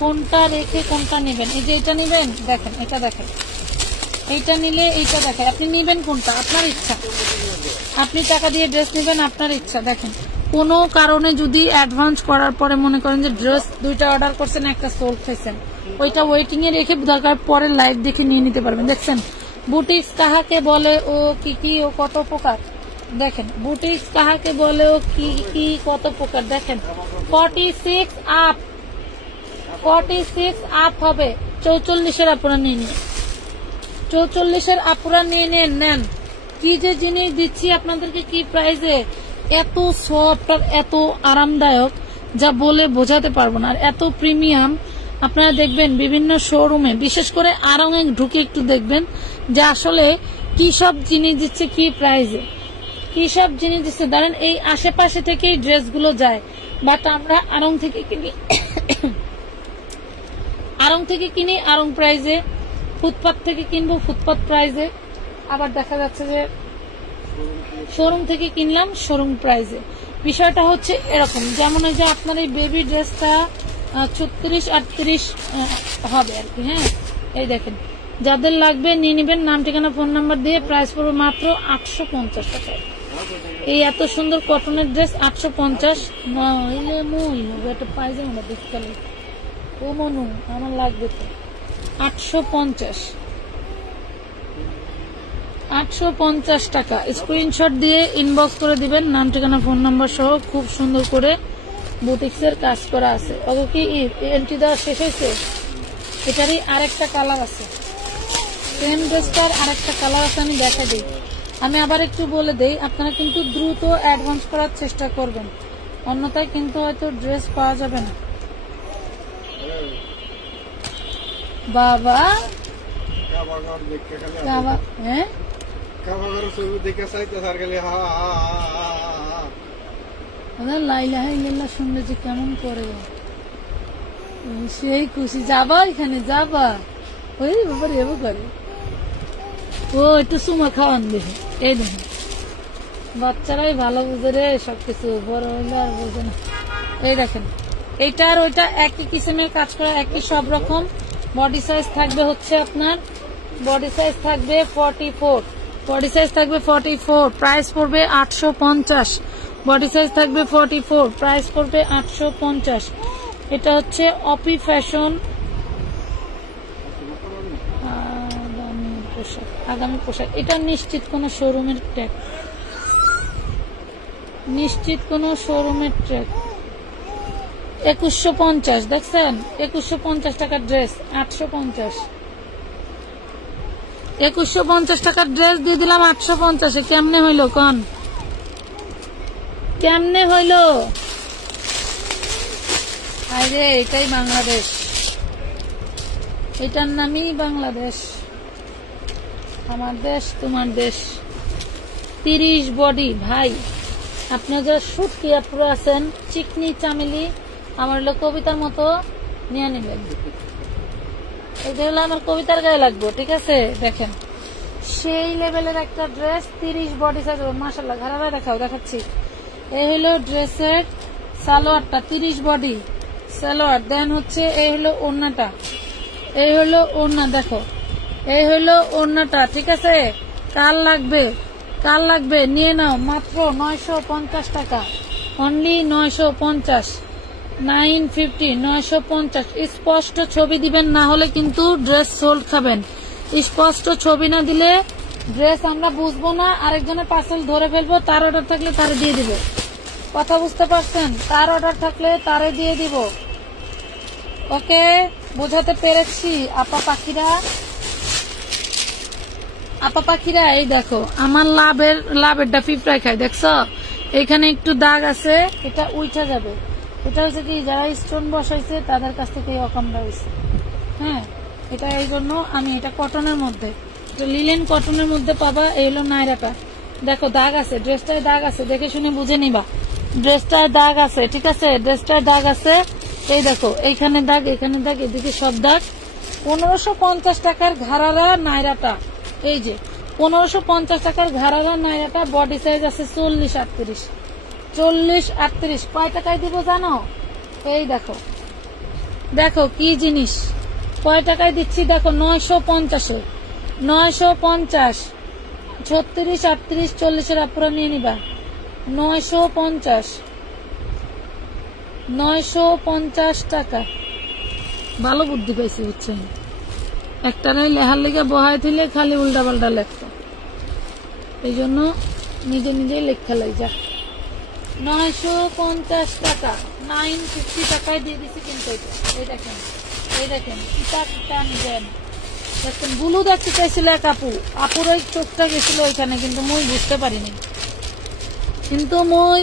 কোনটা রেখে কোনটা নেবেন। এই যে এটা নেবেন, দেখেন এটা দেখেন, এইটা নিলে এইটা দেখেন, আপনি নেবেন কোনটা আপনার ইচ্ছা। আপনি টাকা দিয়ে ড্রেস নেবেন, আপনার ইচ্ছা। দেখেন কোনো কারণে যদি অ্যাডভান্স করার পরে মনে করেন যে ড্রেস দুইটা অর্ডার করছেন, একটা সোল খাইছেন, ওইটা ওয়েটিং এ রেখে দরকার পরে লাইভ দেখে নিয়ে নিতে পারবেন। দেখছেন বুটিক্স কাহাকে বলে, ও কি কি, ও কত প্রকার। দেখেন বুটিক্স কাহাকে বলে, ও কি কি, কত প্রকার। দেখেন 46 আপ, 46 আপ হবে। 44-এর আপুরা নিয়ে নিন, 44-এর আপুরা নিয়ে নেন। কি যে জিনিস দিচ্ছি আপনাদেরকে, কি প্রাইসে, এত সফট আর এত আরামদায়ক যা বলে বোঝাতে পারবো না। আর এত প্রিমিয়াম আপনারা দেখবেন বিভিন্ন শোরুমে, বিশেষ করে আরং এ ঢুকে একটু দেখবেন যে আসলে কি সব জিনিস দিচ্ছে, কি প্রাইসে কি সব জিনিস দিচ্ছে। ধরেন এই আশেপাশে থেকেই ড্রেসগুলো যায়, বাট আমরা আরং থেকে কিনি, আরং প্রাইজে, ফুটপাত থেকে কিনবো ফুটপাত প্রাইজে, আবার দেখা যাচ্ছে যে শোরুম থেকে কিনলাম শোরুম প্রাইজে। বিষয়টা হচ্ছে এরকম, যেমন ওই যে আপনার এই বেবি ড্রেসটা 36-38 হবে আর কি। হ্যাঁ, এই দেখেন, যাদের লাগবে নিয়ে নিবেন, নাম ঠিকানা ফোন নাম্বার দিয়ে। প্রাইস পড়বে মাত্র 850 টাকা। এই এত সুন্দর কটনের ড্রেস 850। একটা পায়জামা দেখতে ও মনু আমার লাগবে তো 850 টাকা। স্ক্রিনশট দিয়ে ইনবক্স করে দিবেন, নাম ঠিকানা ফোন নাম্বার সহ। খুব সুন্দর করে বুটিক্সের কাজ করা আছে। ওকে কি এন্ট্রি দেওয়া শেষ হয়েছে? এটারই আরেকটা কালার আছে, সেম ড্রেসটার আরেকটা কালার আছে, আমি দেখা দিই। আমি আবার একটু বলে দেই, আপনারা কিন্তু দ্রুত অ্যাডভান্স করার চেষ্টা করবেন, অন্যথায় কিন্তু হয়তো ড্রেস পাওয়া যাবে না। বাবা হ্যাঁ, লাইলা শুনলে যে কেমন করে, সেই খুশি। যাবা এখানে যাবা, ওই ব্যাপার এবার করে ও একটু সুমা খাওয়ান দেখে। এই দেখুন, বাচ্চারাই ভালো বুঝে রে সবকিছু, বড় হইলে আর বোঝে না। এই দেখেন, এইটা আর ওইটা একই কিসিমের কাজ করা, একই সব রকম। বডি সাইজ থাকবে হচ্ছে আপনার, বডি সাইজ থাকবে 44, বডি সাইজ থাকবে 44, প্রাইস পড়বে 850। বডি সাইজ থাকবে 44, প্রাইস পড়বে 850। এটা হচ্ছে অপি ফ্যাশন আগামী পোশাক। এটা নিশ্চিত কোন শোরুমের ট্যাগ, নিশ্চিত কোন শোরুমের ট্যাগ। 2150 দেখছেন, 2150 টাকার ড্রেস 850। 2150 টাকার ড্রেস দিয়ে দিলাম 850-এ। কেমনে হইলো কন, কেমনে হইলো? আরে এটাই বাংলাদেশ, এটার নামই বাংলাদেশ। আমার দেশ তোমার দেশ। 30 বডি ভাই, আপনি যারা শুটকি আপুরা আছেন, চিকনি চামেলি, আমার হলো কবিতার মতো নিয়ে নিবেন। এটা হলো আমার কবিতার গায়ে লাগবে, ঠিক আছে? দেখেন সেই লেভেলের একটা ড্রেস, 30 বডি সাইজ। মাশাআল্লাহ, ঘাড়া দেখাও, দেখাচ্ছি। এই হলো ড্রেসের সালোয়ারটা, 30 বডি সালোয়ার। দেন হচ্ছে এই হলো ওড়নাটা, এই হলো ওড়না, দেখো এই হলো ওড়নাটা, ঠিক আছে? কার লাগবে, কার লাগবে নিয়ে নাও, মাত্র 950 টাকা, অনলি 950, 950, 950। স্পষ্ট ছবি দিবেন, না হলে কিন্তু ড্রেস সোল্ড খাবেন। স্পষ্ট ছবি না দিলে ড্রেস আমরা বুঝবো না, আরেকজনের পার্সেল ধরে ফেলবো। তার অর্ডার থাকলে তারে দিয়ে দিব, কথা বুঝতে পারছেন? তার অর্ডার থাকলে তারে দিয়ে দিব। ওকে, বোঝাতে পেরেছি আপা পাখিরা? এই দেখো আমার লাভেরটা পিঁপড়ায় খায়, দেখছো? এখানে একটু দাগ আছে, এটা উঠা যাবে। এটা হচ্ছে কি, যারা স্টোন বসাইছে তাদের কাছ থেকে অকামটা হয়েছে। হ্যাঁ, এটা এই জন্য আমি, এটা কটনের মধ্যে, লিলেন কটনের মধ্যে পাবা। এই হলো নাইরাটা, দেখো দাগ আছে, ড্রেসটায় দাগ আছে, দেখে শুনে বুঝে নিবা। ড্রেসটায় দাগ আছে, ঠিক আছে? ড্রেসটায় দাগ আছে, এই দেখো এইখানে দাগ, এখানে দাগ, এদিকে সব দাগ। 1550 টাকার ঘাড়ারা নাইরাটা, এই যে 1550 টাকার ঘাড়ারা নাইরাটা। বডি সাইজ আছে 40-38, 40-38। কয় টাকায় দিব জানো? এই দেখো, দেখো কি জিনিস, কয় টাকায় দিচ্ছি দেখো, 950-এ, 950, 36-38, 40-এর আপুরা নিয়ে নিবা। 950 টাকা। ভালো বুদ্ধি পাইছি, বুঝছেন? একটারাই লেহার লেগে বহাই দিলে খালি উল্টা পাল্টা লেখতো, এই জন্য নিজে নিজেই লেখা লাই যা। 950 টাকা, 950 টাকায় দিয়ে দিছি। কিন্তু এই দেখেন কিতা নিবেন। দেখেন ব্লু দেখতে চাইছিল এক আপুর ওই চোখটা গেছিল ওইখানে, কিন্তু মই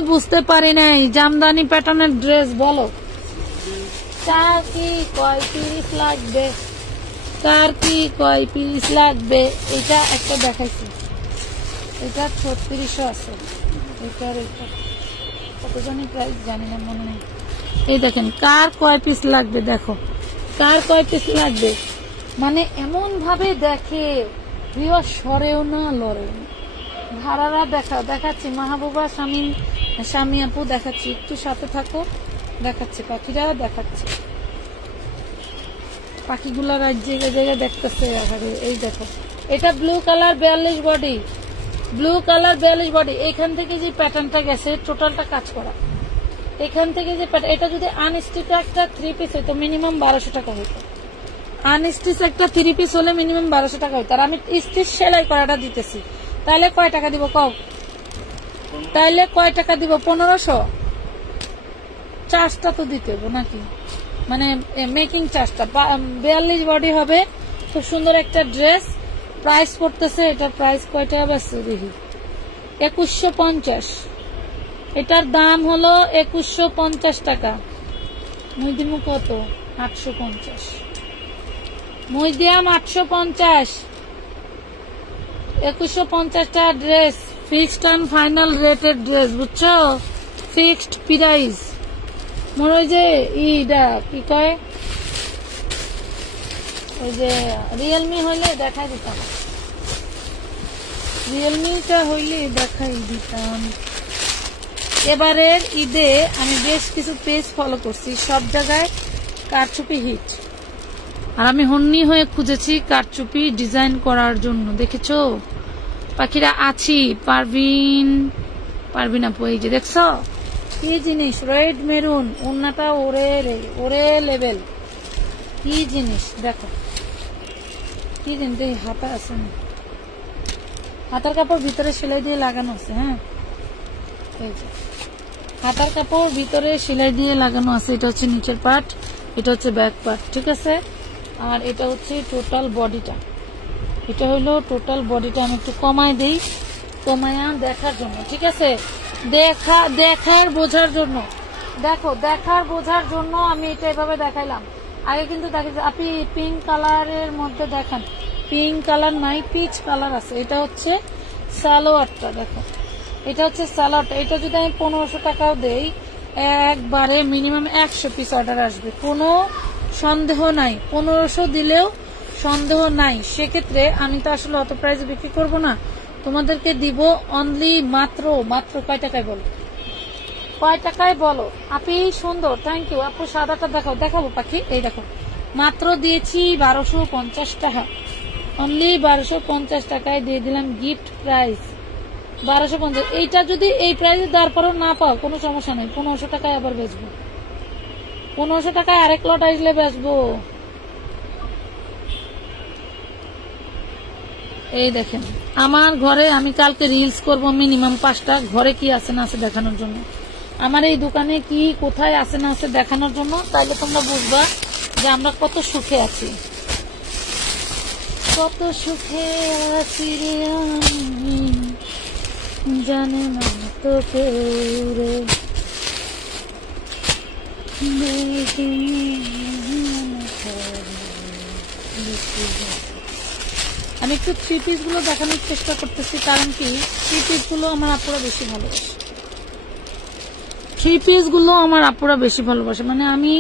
বুঝতে পারি নাই। জামদানি প্যাটার্নের ড্রেস বলো, কার কি কয় পিস লাগবে, এটা একটা দেখাইছি, এটা 3600 আছে। এটার কত জানি প্রাইস জানি না, মনে নেই। এই দেখেন কার কয় পিস লাগবে, দেখো কার কয় পিস লাগবে। মানে এমন ভাবে দেখে প্রিয়, সরেও না লড়েও না। ভাড়ারা দেখাচ্ছি, মাহবুবা স্বামী আপু দেখাচ্ছি, একটু সাথে থাকো, দেখাচ্ছি পাখিরা, দেখাচ্ছি পাখিগুলা জায়গায় দেখতেছে। এই দেখো, এটা ব্লু কালার 42 বডি। এখান থেকে যে প্যাটার্নটা গেছে টোটালটা কাজ করা, এখান থেকে যে এটা যদি আনস্টিচ একটা 3 পিস হইতো মিনিমাম 1200 টাকা হইতো। আনস্টিচ একটা 3 পিস হলে মিনিমাম 1200 টাকা হইতো। আর আমি স্টিচ সেলাই করাটা দিতেছি, তাহলে কয় টাকা দিব কও? 1500। চার্জটা তো দিতে হবে নাকি, মানে মেকিং চার্জটা। 42 বডি হবে, খুব সুন্দর একটা ড্রেস। প্রাইস পড়তেছে, এটার প্রাইস কয়টা আছে দেখি, 2150। এটার দাম হলো 2150 টাকা। মই দিব কত? 850। মই দিয়াম 850। 2150 টাকা dress, fixed and final rated dress, বুঝছো? Fixed price. মোর ওই যে ইটা কি কয়, ওই যে রিয়েলমি হইলে দেখাই দিতাম, রিয়েলমিটা হইলে দেখাই দিতাম। এবারের ঈদে আমি বেশ কিছু পেজ ফলো করছি, সব জায়গায় কারচুপি হিট। আর আমি হন্নি হয়ে খুঁজেছি কারচুপি ডিজাইন করার জন্য। দেখেছো পাখিরা? আছি পারবিন আপু, এই যে দেখছো কি জিনিস, রেড মেরুন, ওন্নাটা ওরে লেভেল, কি জিনিস দেখো, কি জিনিস। হাতা আছে না, হাতার কাপড় ভিতরে সেলাই দিয়ে লাগানো আছে। হ্যাঁ, এই যে হাতার কাপড় ভিতরে সেলাই দিয়ে লাগানো আছে। এটা হচ্ছে নিচের পার্ট, এটা হচ্ছে ব্যাক পার্ট, ঠিক আছে? আর এটা হচ্ছে টোটাল বডিটা। এটা হলো টোটাল বডিটা। আমি একটু কমায় দেই, কমায়া দেখার জন্য, ঠিক আছে? দেখার বোঝার জন্য, দেখো দেখার বোঝার জন্য আমি এটা এভাবে দেখাইলাম। আগে কিন্তু দেখাচ্ছি, আপনি পিঙ্ক কালারের মধ্যে দেখান, পিঙ্ক কালার নাই, পিচ কালার আছে। এটা হচ্ছে সালোয়ারটা, দেখো এটা হচ্ছে সালোয়ারটা। এটা যদি আমি 1500 টাকাও দেই, একবারে মিনিমাম 100 পিস অর্ডার আসবে, কোনো সন্দেহ নাই। 1500 দিলেও সন্দেহ নাই। সেক্ষেত্রে আমি তো আসলে অত প্রাইসে বিক্রি করবো না, তোমাদেরকে দিব অনলি মাত্র কয় টাকায় বলো, কয় টাকায় বলো? আপনি সুন্দর, থ্যাংক ইউ আপু। সাদাটা দেখাবো পাখি, এই দেখো মাত্র দিয়েছি 1250 টাকা, অনলি 1250 টাকায় দিয়ে দিলাম গিফট প্রাইস 1250। এইটা যদি এই প্রাইসে দেওয়ার পরও না পাও কোনো সমস্যা নেই, 1500 টাকায় আবার বেচবো, 1500 টাকায় আরেক লট আসলে বেচবো। এই দেখেন আমার ঘরে, আমি কালকে রিলস করব মিনিমাম 5টা, ঘরে কি আছে না আছে দেখানোর জন্য, আমার এই দোকানে কি কোথায় আছে না আছে দেখানোর জন্য। তাইলে তোমরা বুঝবা যে আমরা কত সুখে আছি, কত সুখে আছি রে আমি, জানে না তো কেউ রে। আমি একটু 3 পিস গুলো দেখানোর চেষ্টা করতেছি, কারণ কি 3 পিস গুলো আমার আপুরা বেশি ভালোবাসে, 3 পিস গুলো আমার আপুরা বেশি ভালোবাসে। মানে আমি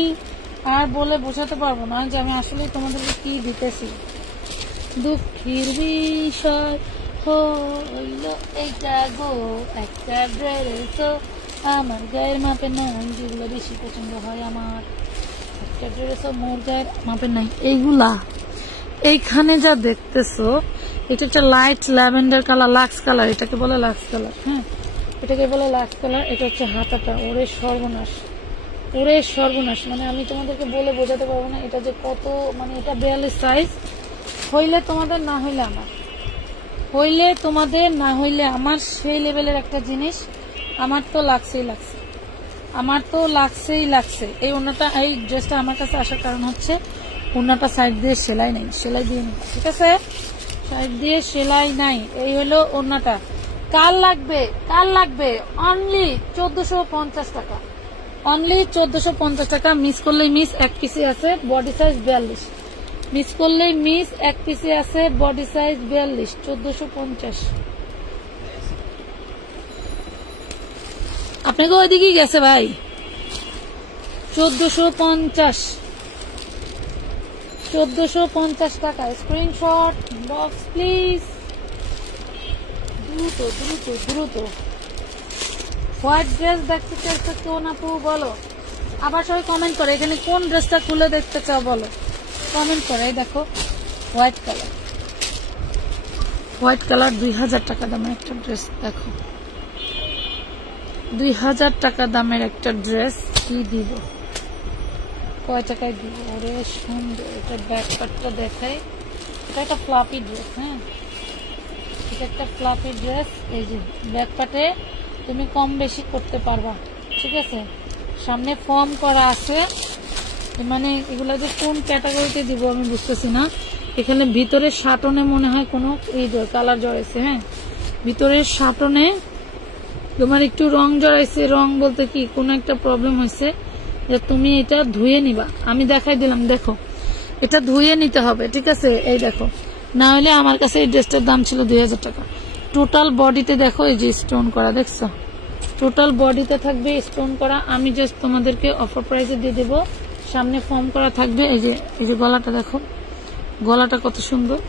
আর বলে বোঝাতে পারবো না যে আমি আসলে তোমাদেরকে কি দিতেছি। দুঃখের বিষয় হইল এইটা গো, একটা ড্রেস আমার গায়ের মাপে নাই, যেগুলো বেশি পছন্দ হয় আমার, একটা ড্রেস মোর গায়ের মাপে নাই। এইগুলা এইখানে যা দেখতেছো, এটা একটা light lavender colour, lux colour, এটাকে বলে লাক্স কালার। হ্যাঁ, এটাকে বলে লাক্স কালার। এটা হচ্ছে হাতাটা, ওরে সর্বনাশ, ওরে সর্বনাশ, মানে আমি তোমাদেরকে বলে বোঝাতে পারবো না এটা যে কত, মানে এটা 42 সাইজ হইলে তোমাদের, না হইলে আমার, হইলে তোমাদের, না হইলে আমার, সেই লেভেলের একটা জিনিস। আমার তো লাগছেই লাগছে। এই ওড়নাটা, এই ড্রেসটা আমার কাছে আসার কারণ হচ্ছে ওড়নাটা সাইড দিয়ে সেলাই নাই, সেলাই দিয়ে নিবা, ঠিক আছে? সাইড দিয়ে সেলাই নাই। এই হলো ওড়নাটা। কার লাগবে অনলি 1450 টাকা, অনলি 1450 টাকা। মিস করলেই মিস, এক পিসে আছে, বডি সাইজ 42। মিস করলেই মিস, এক পিসে আছে, বডি সাইজ 42, 1450। আপনাকে ওইদিকেই গেছে ভাই। 1450 টাকা। স্ক্রিনশট বক্স প্লিজ, দ্রুত। হোয়াইট ড্রেস দেখতে চাইছো কোন আপু বলো? আবার সবাই কমেন্ট করে এখানে কোন ড্রেসটা খুলে দেখতে চাও বলো, কমেন্ট করে। দেখো হোয়াইট কালার 2000 টাকা দামের একটা ড্রেস। দেখো 2000 টাকা দামের একটা ড্রেস। কি দিব, কয় টাকায় দিব? ওরে সুন্দর। এটা ব্যাক পার্টটা দেখাই। এটা একটা ফ্লাপি ড্রেস, হ্যাঁ এটা একটা ফ্লাপি ড্রেস। এই যে ব্যাক পার্টে তুমি কম বেশি করতে পারবা, ঠিক আছে? সামনে ফর্ম করা আছে, মানে এগুলা যে কোন ক্যাটাগরিতে দিব আমি বুঝতেছি না। এখানে ভিতরে শাটনে মনে হয় কোনো কালার জড়াইছে, হ্যাঁ ভিতরের শাটনে তোমার একটু রং জড়াইছে। রং বলতে কি কোনো একটা প্রবলেম হয়েছে, যে তুমি এটা ধুয়ে নিবা। আমি দেখাই দিলাম, দেখো এটা ধুয়ে নিতে হবে, ঠিক আছে? এই দেখো, না হলে আমার কাছে এই ড্রেসটার দাম ছিল 2000 টাকা। টোটাল বডিতে দেখো এই যে স্টোন করা, দেখছো? টোটাল বডিতে থাকবে স্টোন করা। আমি জাস্ট তোমাদেরকে অফার প্রাইসে দিয়ে দেবো। সামনে ফর্ম করা থাকবে। এই যে গলাটা দেখো, গলাটা কত সুন্দর,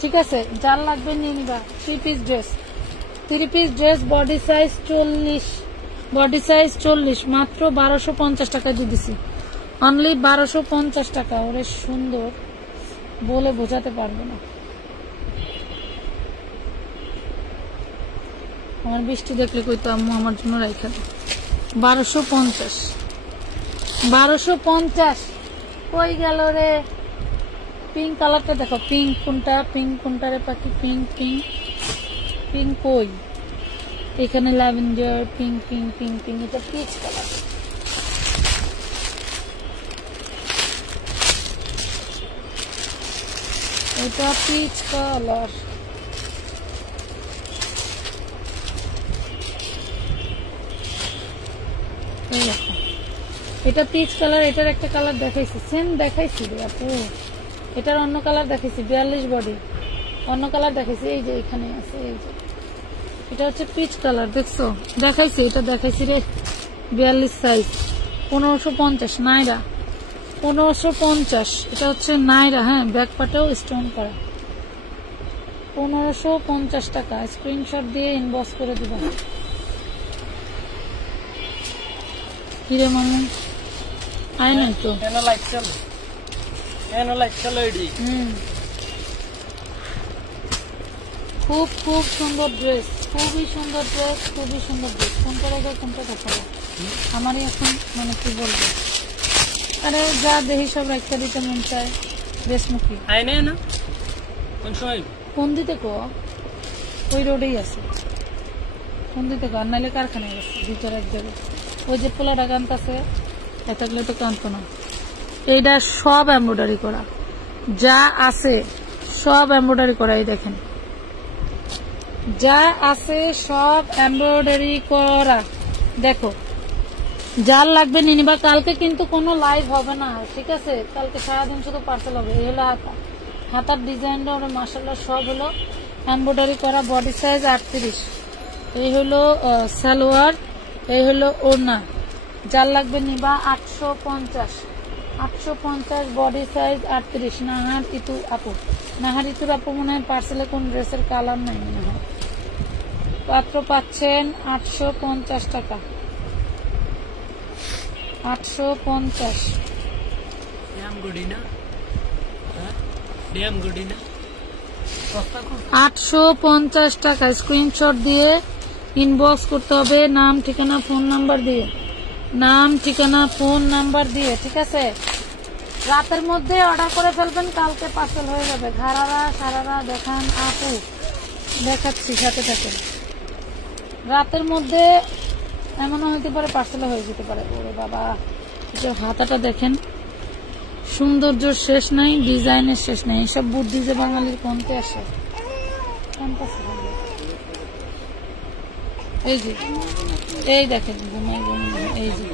ঠিক আছে? যার লাগবে নিয়ে নিবা। 3 পিস ড্রেস, বডি সাইজ 40, মাত্র 1250 টাকা দিয়ে দিছি, অনলি 1250 টাকা। ওরে সুন্দর, বলে বোঝাতে পারবো না। আমার বৃষ্টি দেখলে কইতো আম্মু আমার জন্য রাইখা দাও। 1250 কই গেল রে? পিঙ্ক কালারটা দেখো, পিঙ্ক কোনটা রে পাখি? পিঙ্ক কই? এখানে ল্যাভেন্ডার, পিঙ্ক। এটা পিচ কালার। এটা পিচ কালার। এটা পিচ কালার। এটার একটা কালার দেখাইছি, সেম দেখাইছি রে আপু। এটার অন্য কালার দেখাইছি, 42 বডি, অন্য কালার দেখাইছি। এই যে এখানে আছে, এই যে এটা হচ্ছে পিচ কালার, দেখছো? দেখাইছি, এটা দেখাইছি রে, 42 সাইজ, 1550 নাইরা, 1550। এটা হচ্ছে নাইরা, হ্যাঁ ব্যাক পাটেও স্টোন করা, 1550 টাকা। স্ক্রিনশট দিয়ে ইনবক্স করে দিবা। কিরে মামু আয় নাই তো? খুব সুন্দর ড্রেস, খুবই সুন্দর ড্রেস। কোনটা রেখে কোনটা দেখাবো? আমারই এখন মানে কি বলবো, আরে যা দেখি সব একটা দিতে মন চায়। দেশমুখী কোন দিতে কো? ওই রোডেই আছে, কোন দিতে কো? আর নাইলে কারখানায় গেছে ভিতরে এক জায়গায়। ওই যে পোলাটা কানতাছে, থাকলে তো কানতো না। এইটা সব এমব্রয়ডারি করা, যা আছে সব এমব্রয়ডারি করা। এই দেখেন, যা আছে সব এমব্রয়ডারি করা। দেখো, যার লাগবে নিয়ে নিবা। কালকে কিন্তু কোনো লাইভ হবে না, ঠিক আছে? কালকে সারাদিন শুধু পার্সেল হবে। এই হলো হাতার ডিজাইনটা, ওরা মাশাআল্লাহ সব হলো এমব্রয়ডারি করা। Body size 38। এই হলো সালোয়ার, এই হলো ওড়না। যার লাগবে নিবা 850, বডি সাইজ 38। নাহার ইতুর আপু মনে হয় পার্সেলে কোন ড্রেসের কালার নাই মনে হয়। পাত্র পাচ্ছেন 850 টাকা, 850। 850 টাকা। স্ক্রিনশট দিয়ে ইনবক্স করতে হবে, নাম ঠিকানা ফোন নাম্বার দিয়ে, ঠিক আছে? রাতের মধ্যে অর্ডার করে ফেলবেন, কালকে পার্সেল হয়ে যাবে। ঘাড়ারা সারারা দেখান আপু, দেখাচ্ছি সাথে সাথে। রাতের মধ্যে এমনও হতে পারে পার্সেলে হয়ে যেতে পারে। ওরে বাবা, এটা হাতাটা দেখেন, সৌন্দর্যের শেষ নাই, ডিজাইনের শেষ নাই। এইসব বুদ্ধি যে বাঙালির কমতে আসে। এই যে এই দেখেন, এই যে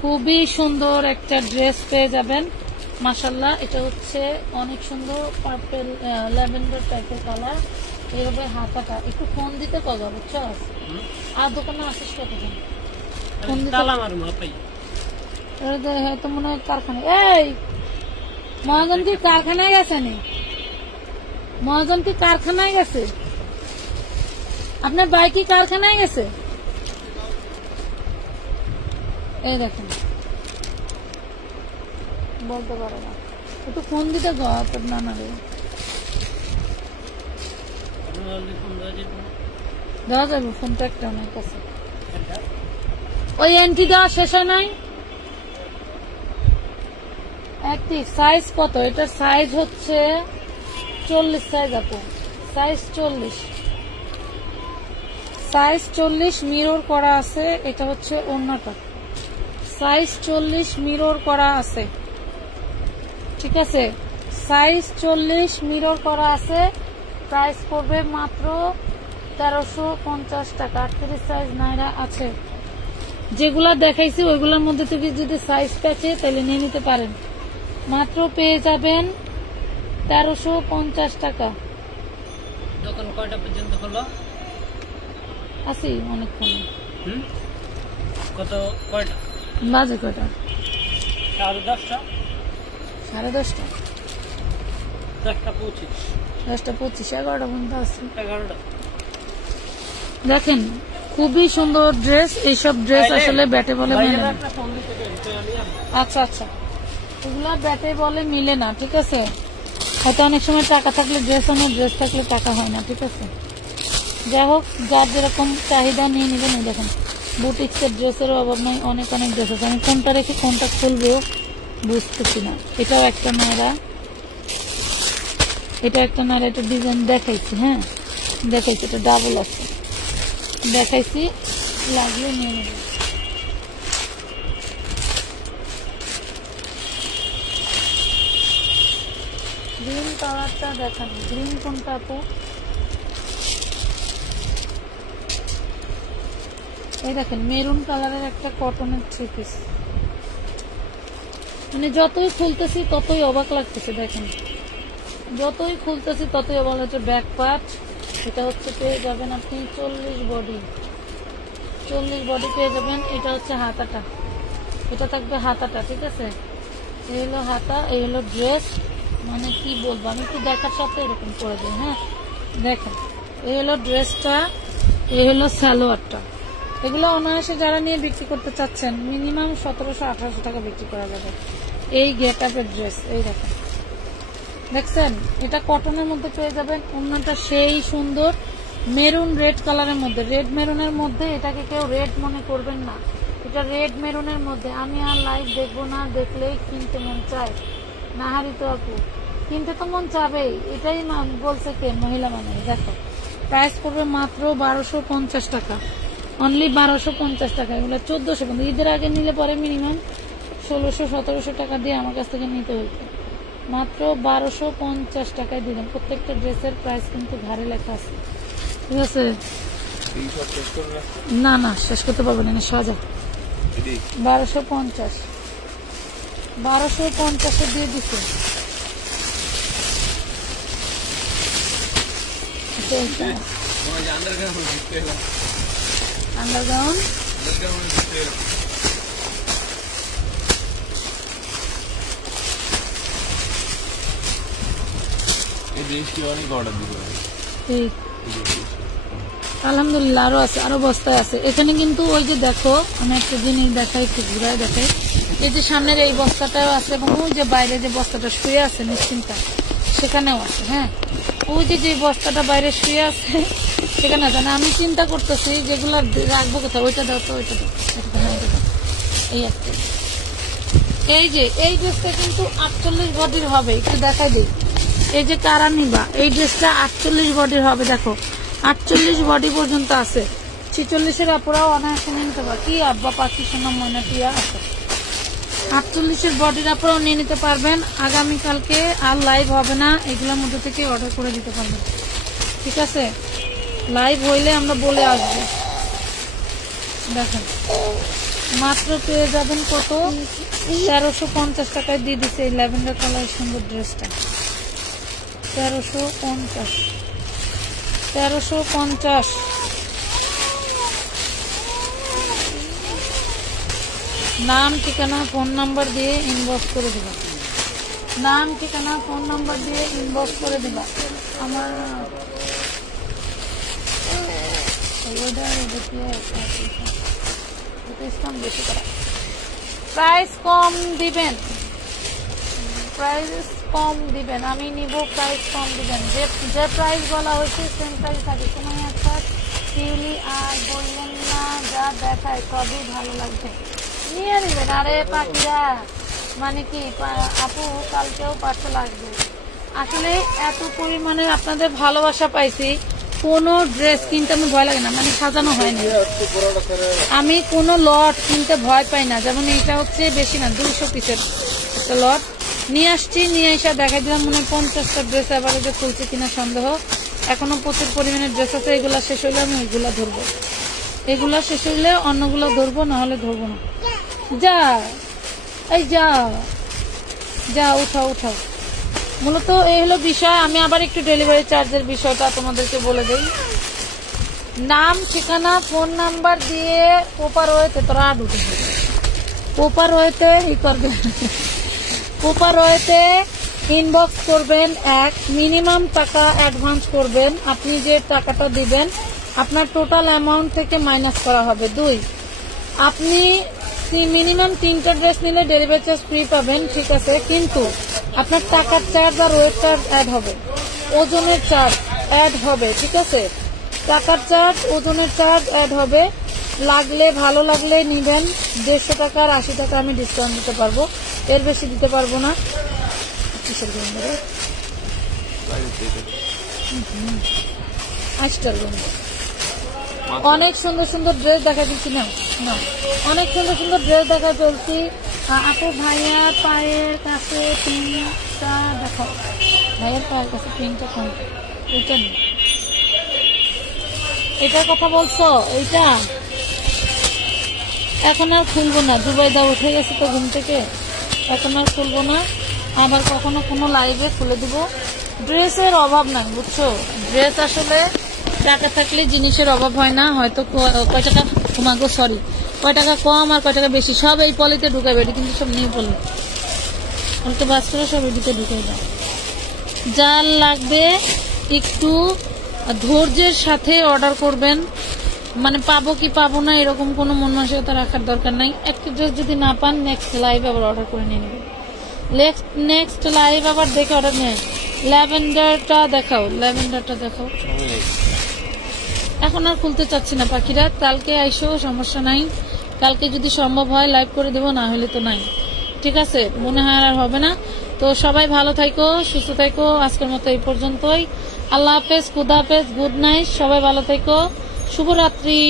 খুবই সুন্দর একটা ড্রেস পেয়ে যাবেন মাশাআল্লাহ। এটা হচ্ছে অনেক সুন্দর পার্পল ল্যাভেন্ডার টাইপের কালার। এইভাবে হাতাটা একটু ফোন দিতে কগা, বুঝছো? আর দোকানে আসিস কতজন ফোন দিতে? হয়তো মনে হয় কারখানায়। এই মহাজন কি কারখানায় গেছে? নি মহাজন কি কারখানায় গেছে? আপনার ভাই কি কারখানায় গেছে? এই দেখেন, বলতে পারে না, একটু ফোন দিতে আপনার নানারে দেওয়া যাবে। ফোনটা একটা অনেক কাছে। ওই এন্ট্রি দেওয়া শেষ হয় নাই? একটি সাইজ কত? এটা সাইজ হচ্ছে 40 সাইজ আপু, সাইজ 40, সাইজ 40 মিরর করা আছে। এটা হচ্ছে ওড়নাটা, সাইজ 40 মিরর করা আছে, ঠিক আছে? সাইজ 40 মিরর করা আছে। প্রাইস পড়বে মাত্র 1350 টাকা। 38 সাইজ নাইরা আছে। যেগুলা দেখাইছি ওইগুলোর মধ্যে থেকে যদি সাইজ পেছে তাহলে নিয়ে নিতে পারেন। মাত্র পেয়ে যাবেন 1350 টাকা। দোকান কয়টা পর্যন্ত হলো? আছি অনেকক্ষণ। কত কয়টা বাজে? কয়টা? 10:30। 10:30। 10:25। 10:25, 11টা পর্যন্ত আছে। 11টা। দেখেন খুবই সুন্দর ড্রেস। এইসব ড্রেস আসলে ব্যাটে বলে মিলে না। আচ্ছা আচ্ছা, এগুলা ব্যাটে বলে মিলে না, ঠিক আছে? হয়তো অনেক সময় টাকা থাকলে ড্রেস হয় না, ড্রেস থাকলে টাকা হয় না, ঠিক আছে? যাই হোক, যার যেরকম চাহিদা নিয়ে নেবেন। এই দেখেন বুটিক্সের ড্রেসেরও অভাব নাই, অনেক অনেক ড্রেস আছে। আমি কোনটা রেখে কোনটা খুলবো বুঝতেছি না। এটাও একটা নায়রা, এটা একটা নায়রা, এটা ডিজাইন দেখাইছি। হ্যাঁ দেখাইছি, এটা ডাবল আছে, দেখাইছি, লাগলে নিয়ে নেবেন। গ্রিন কালারটা দেখান, গ্রিন কোনটা আপু? এই দেখেন মেরুন কালারের একটা কটনের 3 পিস। মানে যতই খুলতেছি ততই অবাক লাগতেছে। দেখেন যতই খুলতেছি ততই অবাক লাগছে। ব্যাক পার্ট এটা হচ্ছে পেয়ে যাবেন আপনি 40 বডি, 40 বডি পেয়ে যাবেন। এটা হচ্ছে হাতাটা, এটা থাকবে হাতাটা, ঠিক আছে? এই হলো হাতা, এই হলো ড্রেস। মানে কি বলবো, আমি একটু দেখার সাথে এরকম করে দিই। হ্যাঁ দেখেন, এই হলো ড্রেসটা, এই হলো সালোয়ারটা। এগুলো অনায়াসে যারা নিয়ে বিক্রি করতে চাচ্ছেন মিনিমাম 1700-1800 টাকা বিক্রি করা যাবে। এই গেট আপের ড্রেস, এই দেখেন, দেখছেন? এটা কটনের মধ্যে পেয়ে যাবেন। ওড়নাটা সেই সুন্দর মেরুন রেড কালারের মধ্যে, রেড মেরুনের মধ্যে। এটাকে কেউ রেড মনে করবেন না, এটা রেড মেরুনের মধ্যে। আমি আর লাইভ দেখবো না, দেখলেই কিনতে মন চায়। নাহারি তো আপু, কিনতে তো মন চাবেই, এটাই বলছে কে? মহিলা মানুষ। দেখো প্রাইস পড়বে মাত্র 1250 টাকা, অনলি 1250 টাকা। এগুলো 1400 কিন্তু ঈদের আগে নিলে পরে মিনিমাম 1600-1700 টাকা দিয়ে আমার কাছ থেকে নিতে হইতো। মাত্র 1250 টাকায় দিলাম। প্রত্যেকটা ড্রেসের প্রাইস কিন্তু ঘাড়ে লেখা আছে, ঠিক আছে? না না, শেষ করতে পারবেন না, সোজা 1250, 1250 দিয়ে দিচ্ছে। আন্ডারগ্রাউন্ড আলহামদুলিল্লাহ আরো আছে, আরো বস্তায় আছে। এখানে কিন্তু ওই যে দেখো, আমি একটা জিনিস দেখাই, একটু ঘুরাই দেখাই। এই যে সামনের এই বস্তাটাও আছে এবং ওই যে বাইরে যে বস্তাটা শুয়ে আছে নিশ্চিন্তা, সেখানেও আছে। হ্যাঁ ওই যে বস্তাটা বাইরে শুয়ে আছে সেখানে আছে না। আমি চিন্তা করতেছি যেগুলো রাখবো কোথাও। ওইটা দাও তো, ওইটা দাও, এই একটা। এই যে এই ড্রেসটা কিন্তু 48 বডির হবে, একটু দেখাই দিই। এই যে কারা নিবা, এই ড্রেসটা 48 বডির হবে। দেখো 48 বডি পর্যন্ত আছে। 46-এর আপুরাও অনায়াসে নিয়ে নিতে পারবে। কি আব্বা পাখি সোনা ময়না টিয়া আছে। 48-এর বডির আপুরাও নিয়ে নিতে পারবেন। আগামীকালকে আর লাইভ হবে না, এগুলোর মধ্যে থেকে অর্ডার করে দিতে পারবেন। ঠিক আছে, লাইভ হইলে আমরা বলে আসবো। দেখেন মাত্র পেয়ে যাবেন কত, 1350 টাকায় দিয়ে দিচ্ছে এই ল্যাভেন্ডার কালার সুন্দর ড্রেসটা। 1350। নাম ঠিকানা ফোন নাম্বার দিয়ে ইনবক্স করে দিবা। নাম ঠিকানা ফোন নাম্বার দিয়ে ইনবক্স করে দিবা। আমার প্রাইস কম দিবেন, প্রাইস কম দিবেন, আমি নিব, প্রাইস কম দিবেন। যে প্রাইস বলা হয়েছে সেম প্রাইস থাকে। সময় একটা শিউলি আর বললেন না, যা দেখায় সবই ভালো লাগবে, নিয়ে নেবেন। আরে পাখিরা মানে কি আপু কালকেও পাশে লাগবে। আসলে এত পরিমাণে আপনাদের ভালোবাসা পাইছি, কোনো ড্রেস কিনতে আমি ভয় লাগে না, মানে সাজানো হয়নি। আমি কোনো লট কিনতে ভয় পাই না। যেমন এটা হচ্ছে বেশি না, 200 পিসের একটা লট নিয়ে আসছি, নিয়ে এসে দেখা দিলাম মনে 50টা ড্রেস এবারে খুলছে কিনা সন্দেহ। এখনো প্রচুর পরিমাণে ড্রেস আছে, এগুলা শেষ হইলে আমি ওইগুলা ধরবো, এগুলা শেষ হইলে অন্যগুলো ধরবো, না হলে ধরবো না। যা এই যা যা উঠাও উঠাও। মূলত এই হলো বিষয়। আমি আবার একটু ডেলিভারি চার্জের বিষয়টা তোমাদেরকে বলে দিই। নাম ঠিকানা ফোন নাম্বার দিয়ে ওপার হইতে তোরা ঢুকে ওপার হইতে ই করবে, ওপার হইতে ইনবক্স করবেন। এক, মিনিমাম টাকা অ্যাডভান্স করবেন। আপনি যে টাকাটা দিবেন আপনার টোটাল অ্যামাউন্ট থেকে মাইনাস করা হবে। 2, আপনি মিনিমাম 3টা ড্রেস নিলে ডেলিভারি চার্জ ফ্রি পাবেন, ঠিক আছে, কিন্তু আপনার টাকার চার্জ আর ওয়েট চার্জ অ্যাড হবে, ওজনের চার্জ অ্যাড হবে, ঠিক আছে। টাকার চার্জ ওজনের চার্জ অ্যাড হবে। লাগলে ভালো লাগলে নিবেন। 150 টাকা আর 80 টাকা আমি ডিসকাউন্ট দিতে পারবো, এর বেশি দিতে পারবো না। কিসের গন্ধরে 8টার গন্ধ। অনেক সুন্দর সুন্দর ড্রেস দেখা দিচ্ছি না, অনেক সুন্দর সুন্দর ড্রেস দেখা চলছি। আপু ভাইয়া পায়ের কাছে পিনটা দেখাও, ভাইয়ের পায়ের কাছে পিনটা কোন, এইটা নেই, এটার কথা বলছো? এইটা এখন আর খুলবো না, জুবাইদা উঠে গেছে তো ঘুম থেকে, এখন আর খুলবো না। আবার কখনো কোনো লাইভে খুলে দিব। ড্রেসের অভাব নাই, বুঝছো, ড্রেস আসলে টাকা থাকলে জিনিসের অভাব হয় না। হয়তো কয় টাকা কমাগো, সরি, কয় টাকা কম আর কয় টাকা বেশি সব এই পলিতে ঢুকাবে, এটি কিন্তু সব নিয়ে পড়লো অল্প বাস করে সব এদিকে ঢুকাই দাও। যার লাগবে একটু ধৈর্যের সাথে অর্ডার করবেন, মানে পাবো কি পাবো না এরকম কোনো মন মানসিকতা রাখার দরকার নাই। একটা ড্রেস যদি না পান নেক্সট লাইভ আবার অর্ডার করে নিয়ে নেবেন, নেক্সট লাইভ আবার দেখে অর্ডার নিয়ে। ল্যাভেন্ডারটা দেখাও, ল্যাভেন্ডারটা দেখাও। এখন আর খুলতে চাচ্ছি না পাখিরা, কালকে আইসো, সমস্যা নাই, কালকে যদি সম্ভব হয় লাইভ করে দেবো, না হলে তো নাই, ঠিক আছে। মনে হয় আর হবে না। তো সবাই ভালো থাকো, সুস্থ থাকো। আজকের মতো এই পর্যন্তই। আল্লাহ হাফেজ, খুদা হাফেজ, গুড নাইট, সবাই ভালো থাকো, শুভরাত্রি।